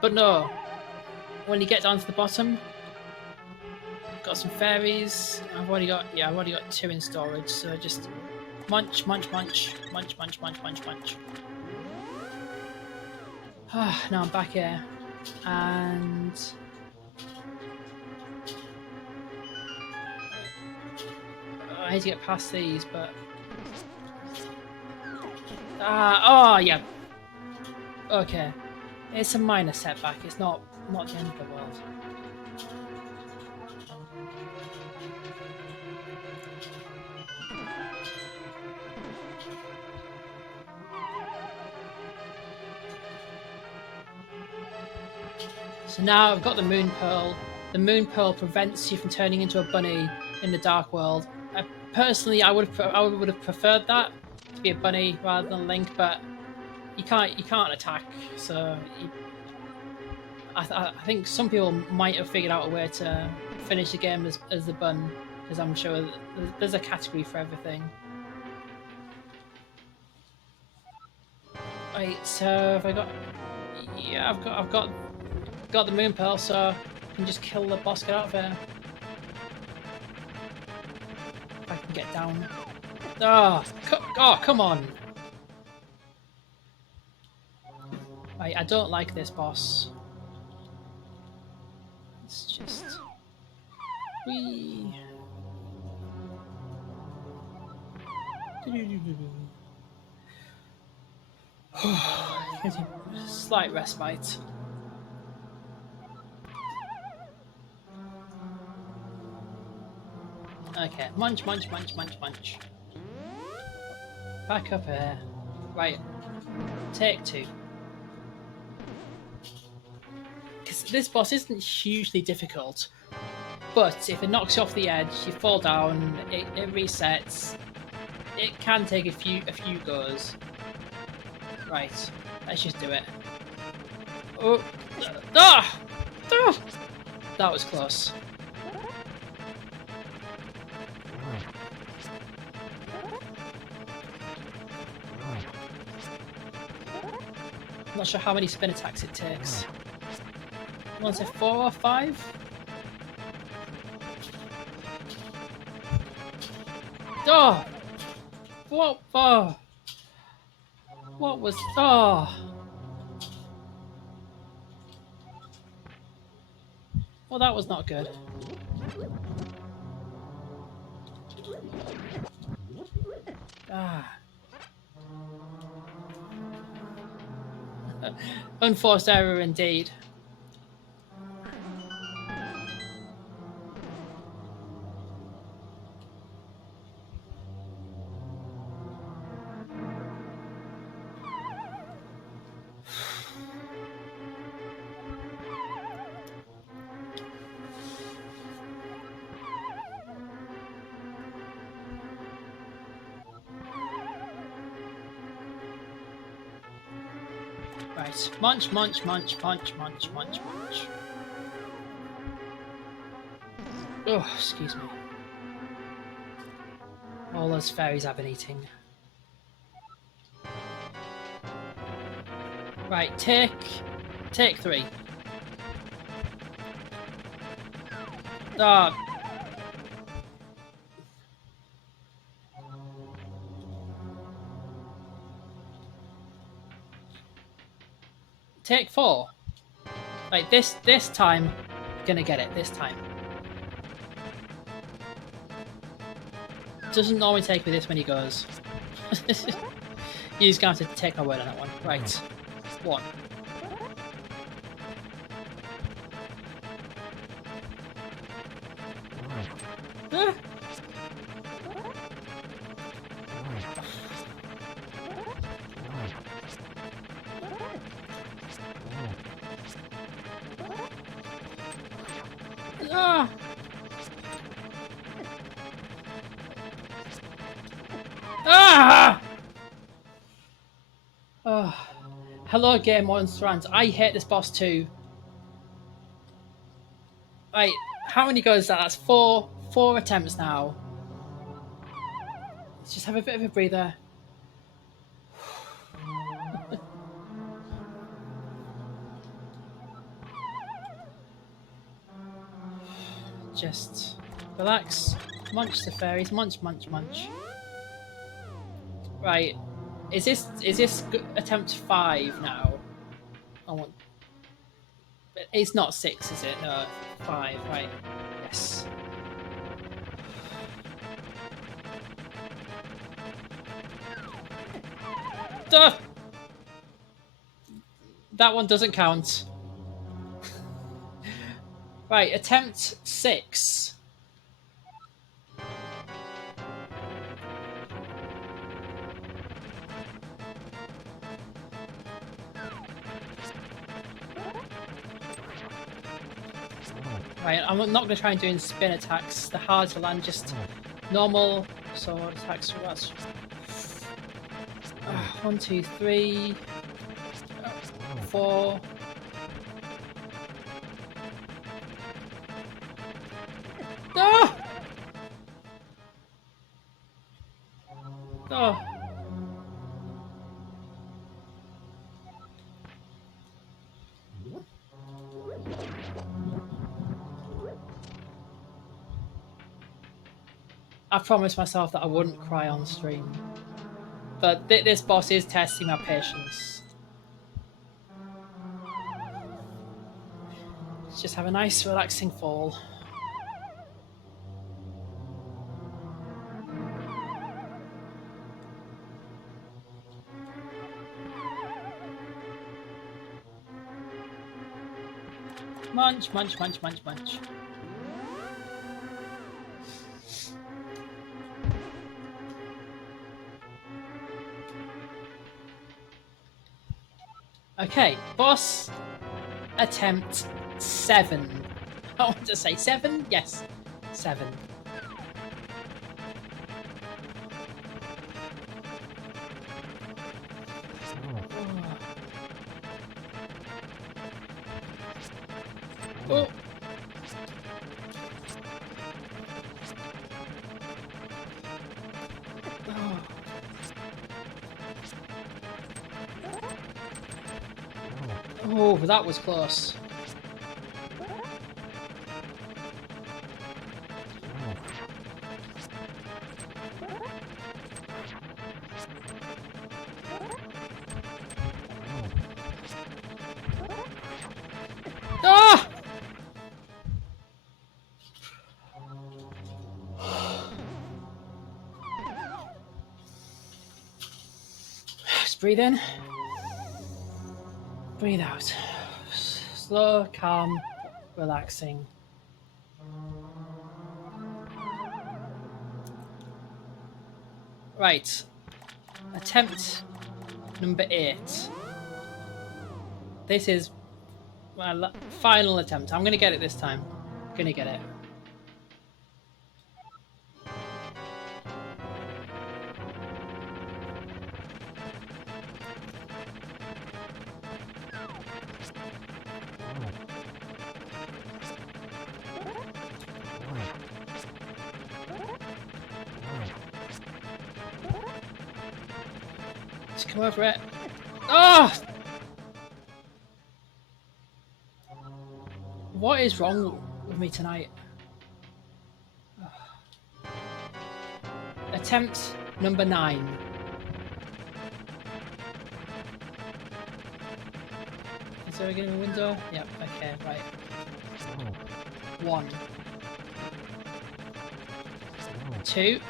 But no. When you get down to the bottom, got some fairies. I've already got 2 in storage, so just munch. Now I'm back here, and I need to get past these, but oh yeah. Okay, it's a minor setback. It's not the end of the world. So now I've got the Moon Pearl. The Moon Pearl prevents you from turning into a bunny in the Dark World. Personally, I would have preferred that to be a bunny rather than Link, but you can't attack. So I think some people might have figured out a way to finish the game as the bun, because I'm sure there's a category for everything. Right, so have I got? Yeah, I've got the Moon Pearl, so I can just kill the boss, get out of here. If I can get down. Oh, come on! Right, I don't like this boss. It's just... Whee! Slight respite. Okay, munch. Back up here. Right, take 2. Because this boss isn't hugely difficult, but if it knocks you off the edge, you fall down, it resets. It can take a few goes. Right, let's just do it. Oh, that was close. I'm not sure how many spin attacks it takes. I want to say 4 or 5? Oh! What? Oh! What was... Oh! Well, that was not good. Ah. Unforced error indeed. Right. Munch, munch, munch, munch, munch, munch, munch. Oh, excuse me. All those fairies I've been eating. Right, take 3. Ah. Take 4. Like this time, gonna get it this time. Doesn't normally take me this many goes. You're just gonna have to take my word on that one. Right. 1. Ah. Ah. Ah. Oh. Hello, Game Monstrans. I hate this boss too. Right, how many goes that? That's 4 attempts now. Let's just have a bit of a breather. Just relax. Munch the fairies. Munch, munch, munch. Right. Is this attempt 5 now? I want. It's not 6, is it? No, 5. Right. Yes. Duh! That one doesn't count. Right. Attempt 6. Right, I'm not going to try and do spin attacks. They're hard to land, just normal sword attacks. So that's 1, 2, 3, 4. Ah! Oh. I promised myself that I wouldn't cry on stream. But this boss is testing my patience. Let's just have a nice relaxing fall. Munch, munch, munch, munch, munch. Okay, boss attempt 7. I want to say 7? Yes, 7. Oh. Oh, that was close. Ah! Just breathe in. Breathe out. Slow, calm, relaxing. Right. Attempt number 8. This is my final attempt. I'm going to get it this time. I'm going to get it. Just come over it. Oh! What is wrong with me tonight? Attempt number 9. Is there a window? Yep, okay, right. 1. 2.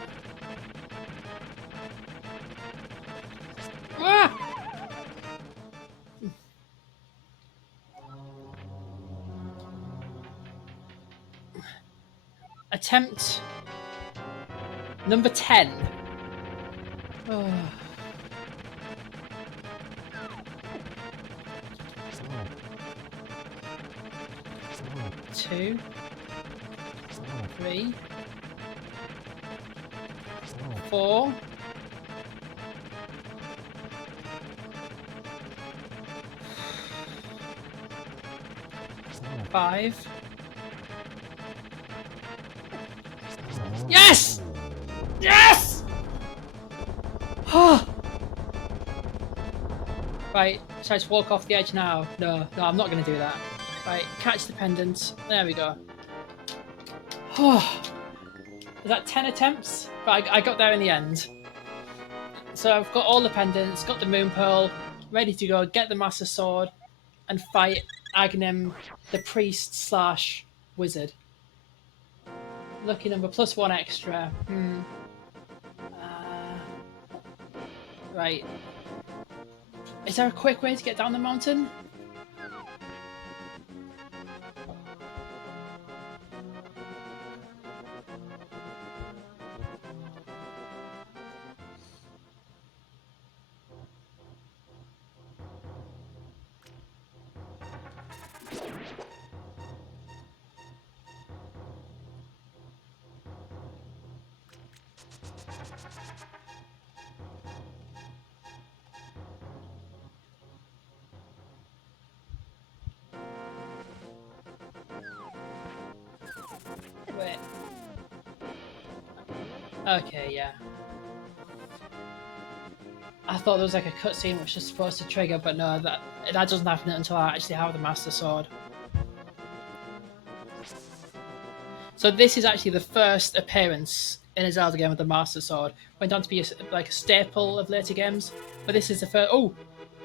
Ah! Attempt number 10. Oh. 2. 3. 4. 5. Yes! Yes! Right, should I just walk off the edge now? No, I'm not going to do that. Right, catch the pendant. There we go. Is that 10 attempts? But I got there in the end. So I've got all the pendants, got the moon pearl, ready to go, get the master sword, and fight Aghanim, the priest slash wizard. Lucky number +1 extra. Right. Is there a quick way to get down the mountain? Wait. Okay, yeah. I thought there was like a cutscene which was supposed to trigger, but no, that doesn't happen until I actually have the Master Sword. So this is actually the first appearance in a Zelda game with the Master Sword. Went on to be a staple of later games, but this is the first. Oh,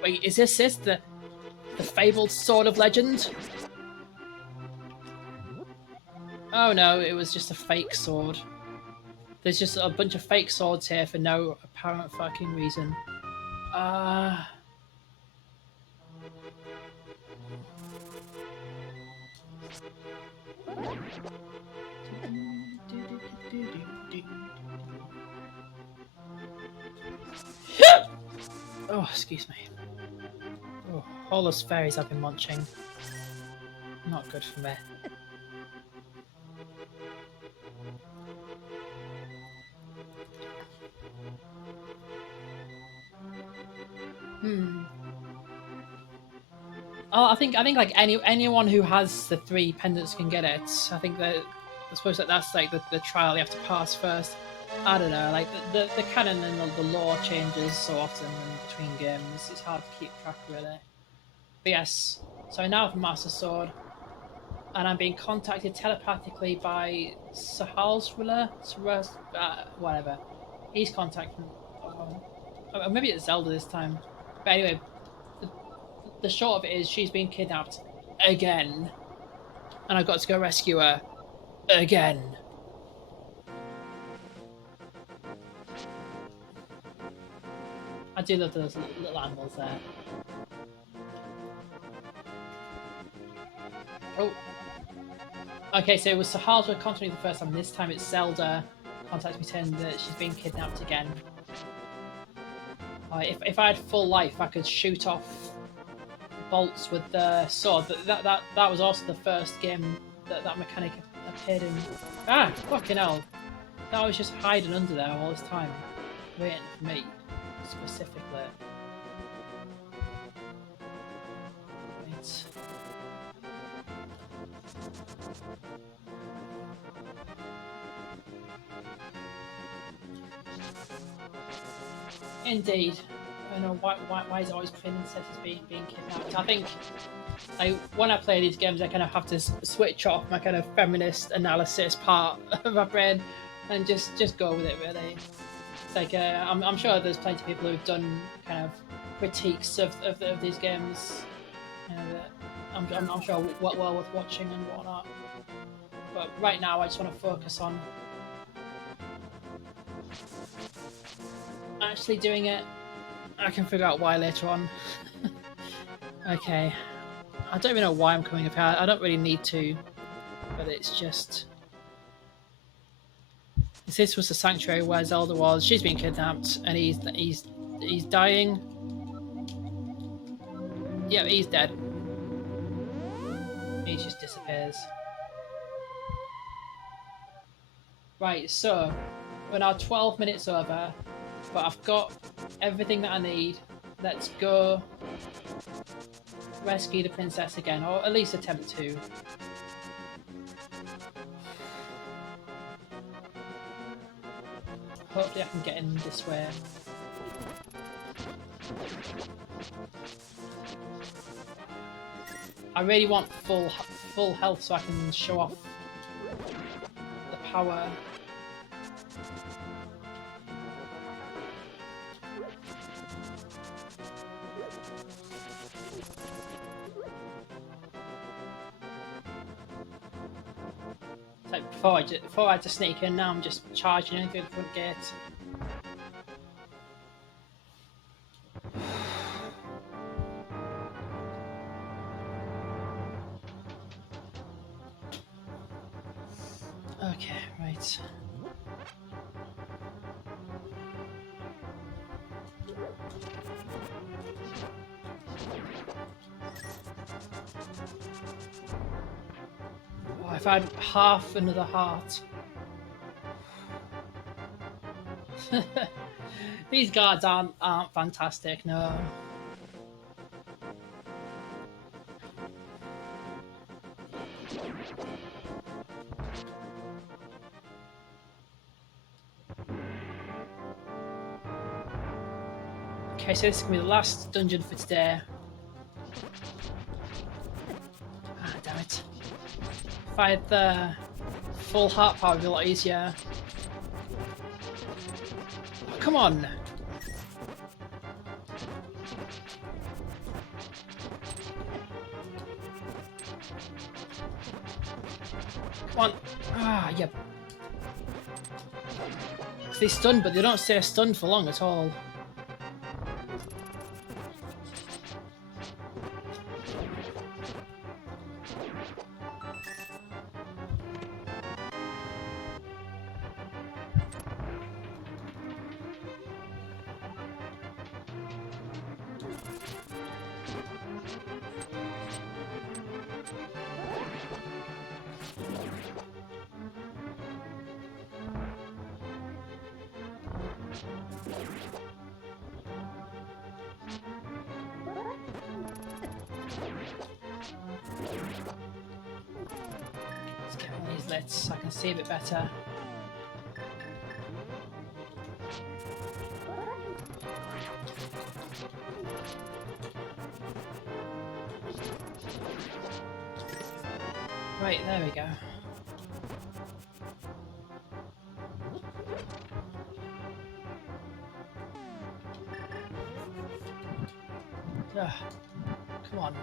wait, is this the fabled Sword of Legend? Oh no, it was just a fake sword. There's just a bunch of fake swords here for no apparent fucking reason. Oh, excuse me. Oh, all those fairies I've been munching. Not good for me. Oh, I think like anyone who has the 3 pendants can get it. I think that I suppose that's like the trial you have to pass first. I don't know, like the canon and the lore changes so often in between games. It's hard to keep track really. But yes, so I now have a Master Sword, and I'm being contacted telepathically by Sahal's ruler, whatever. He's contacting. Maybe it's Zelda this time. But anyway, the short of it is she's been kidnapped again, and I've got to go rescue her again. I do love those little animals there. Oh, okay. So it was Sahal's contacting me the first time. This time it's Zelda contacting me saying that she's been kidnapped again. If I had full life, I could shoot off bolts with the sword. But that was also the first game that mechanic appeared in. Ah, fucking hell! That was just hiding under there all this time, waiting for me specifically. Right. Indeed. I don't know why is it always princesses being kidnapped. I think when I play these games, I kind of have to switch off my kind of feminist analysis part of my brain and just go with it. Really, it's like I'm sure there's plenty of people who've done kind of critiques of these games. That I'm sure well worth watching and whatnot. But right now, I just want to focus on actually doing it. I can figure out why later on. Okay. I don't even know why I'm coming up here. I don't really need to, but it's just. This was the sanctuary where Zelda was. She's been kidnapped, and he's dying. Yeah, he's dead. He just disappears. Right, so we're now 12 minutes over, but I've got everything that I need. Let's go rescue the princess again, or at least attempt to. Hopefully I can get in this way. I really want full health so I can show off the power. Like before I had to sneak in, now I'm just charging in through the front gate. Okay, right. Oh, if I had half another heart. These guards aren't fantastic, no. Okay, so this is gonna be the last dungeon for today. Ah, damn it. If I had the full heart power, it'd be a lot easier. Oh, come on! Come on! Ah, yep. They stun, but they don't stay stunned for long at all. Let's get on these lights so I can see a bit better. Right, there we go. Ugh, come on.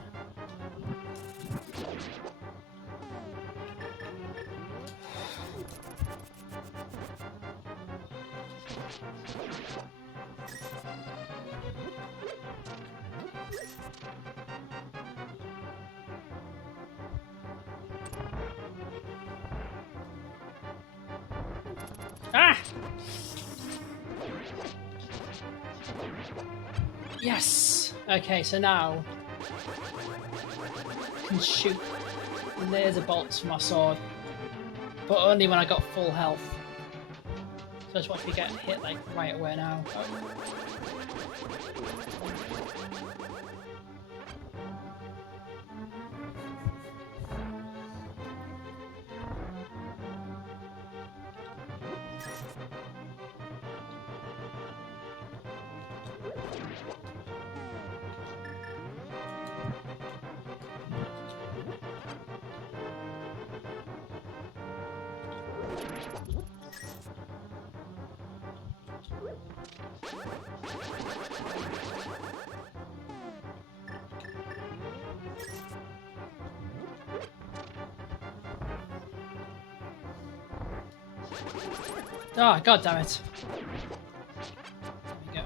Ah! Yes! Okay, so now I can shoot laser bolts from my sword, but only when I got full health. So I just want to get hit like right away now. Oh, god damn it. There we go.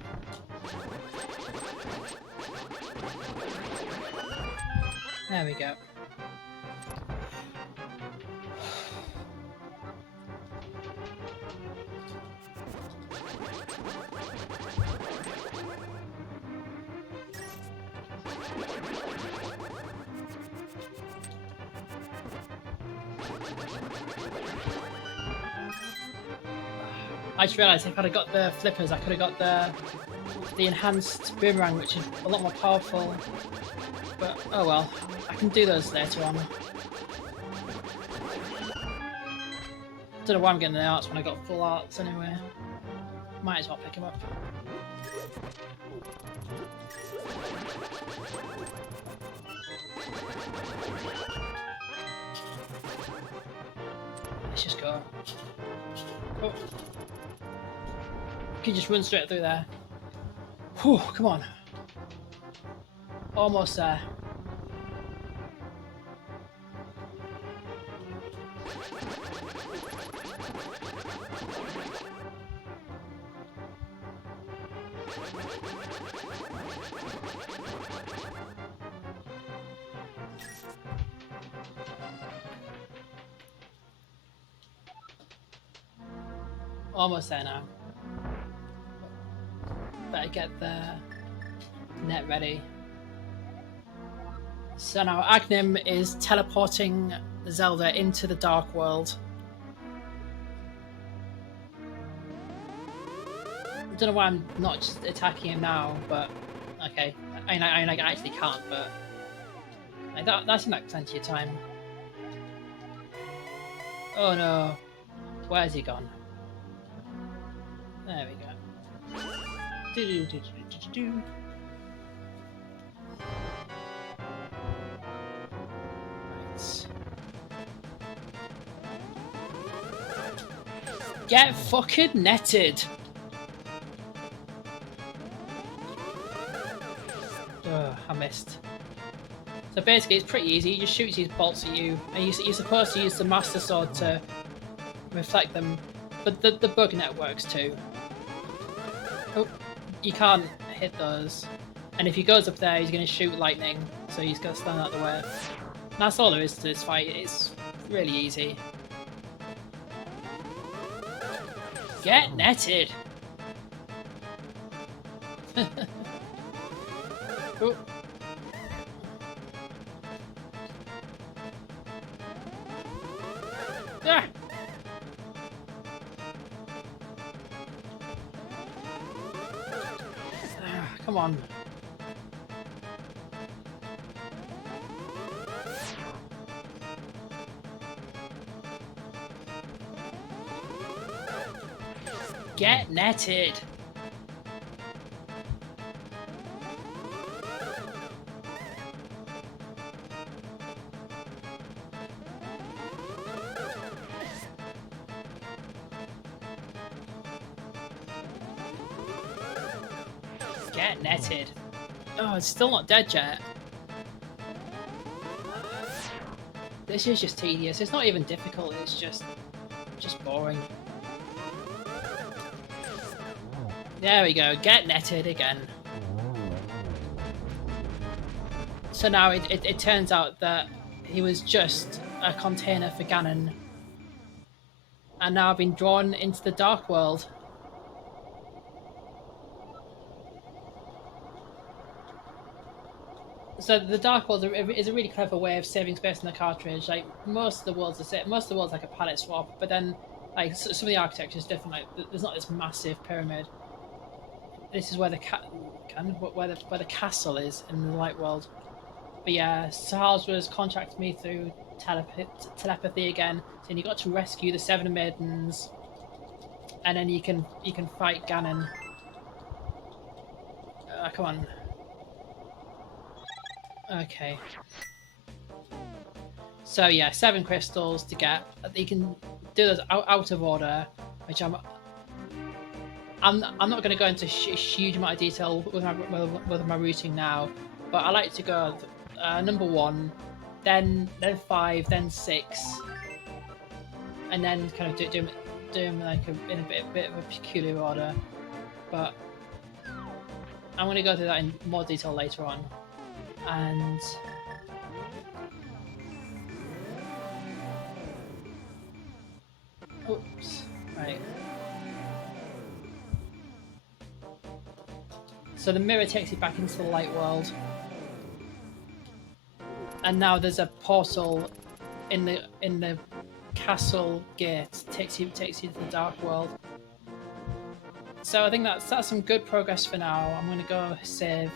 There we go. I just realised if I'd have got the flippers, I could have got the enhanced boomerang, which is a lot more powerful. But oh well, I can do those later on. Don't know why I'm getting the arts when I got full arts anyway. Might as well pick him up. Let's just go. Oh. You can just run straight through there. Whew, come on. Almost there. Almost there now. Better get the net ready. So now Agnim is teleporting Zelda into the Dark World. I don't know why I'm not just attacking him now, but okay. I mean, I actually can't, but like, that's enough plenty of time. Oh no. Where's he gone? There we go. Do-do-do-do-do-do. Right. Get fucking netted! Ugh, I missed. So basically it's pretty easy, he just shoots these bolts at you, and you're supposed to use the Master Sword to reflect them, but the bug net works too. Oh, you can't hit those. And if he goes up there, he's going to shoot lightning, so he's got to stand out the way. And that's all there is to this fight. It's really easy. Get netted! Oh. Ah! Come on. Get netted. Get netted. Oh, it's still not dead yet. This is just tedious. It's not even difficult. It's just boring. There we go. Get netted again. So now it turns out that he was just a container for Ganon, and now I've been drawn into the Dark World. So the Dark World is a really clever way of saving space in the cartridge. Like most of the worlds most of the worlds like a palette swap, but then like some of the architecture is different. Like there's not this massive pyramid. This is where where the castle is in the Light World. But yeah, Sahars was contacting me through telepathy again, saying you got to rescue the Seven Maidens, and then you can fight Ganon. Come on. Okay. So yeah, 7 crystals to get. You can do those out of order, which I'm not going to go into a huge amount of detail with my routing now, but I like to go number 1, then 5, then 6, and then kind of do them like in a bit of a peculiar order. But I'm going to go through that in more detail later on. And oops, right. So the mirror takes you back into the Light World, and now there's a portal in the castle gate takes you to the Dark World. So I think that's some good progress for now. I'm going to go save,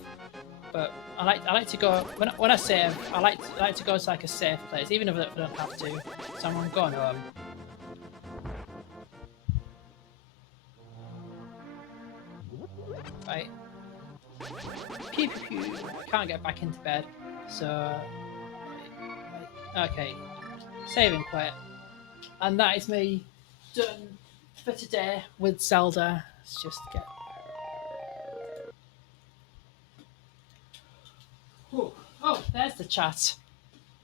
but I like to go when I save. I like to go to like a safe place, even if I don't have to. So I'm going home. Right. Pew, pew, pew. Can't get back into bed, so okay. Save and quit, and that is me done for today with Zelda. Let's just get. Ooh. Oh, there's the chat.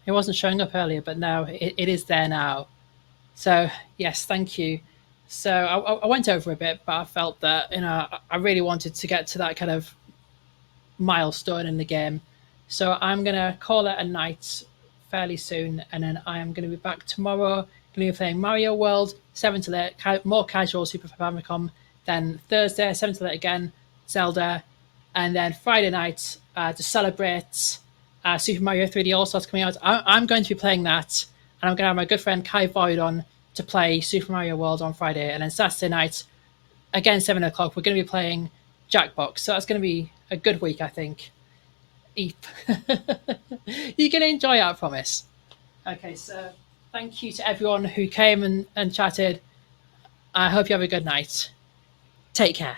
It wasn't showing up earlier, but now it is there now. So yes, thank you. So I went over a bit, but I felt that I really wanted to get to that kind of milestone in the game. So I'm gonna call it a night fairly soon, and then I am gonna be back tomorrow. Gonna be playing Mario World 7 to 8, more casual Super Famicom. Then Thursday 7 to 8 again, Zelda, and then Friday night to celebrate Super Mario 3D All Stars coming out. I'm going to be playing that, and I'm going to have my good friend Kai Void on to play Super Mario World on Friday, and then Saturday night, again 7 o'clock, we're going to be playing Jackbox. So that's going to be a good week, I think. Eep. You're going to enjoy it, I promise. Okay, so thank you to everyone who came and chatted. I hope you have a good night. Take care.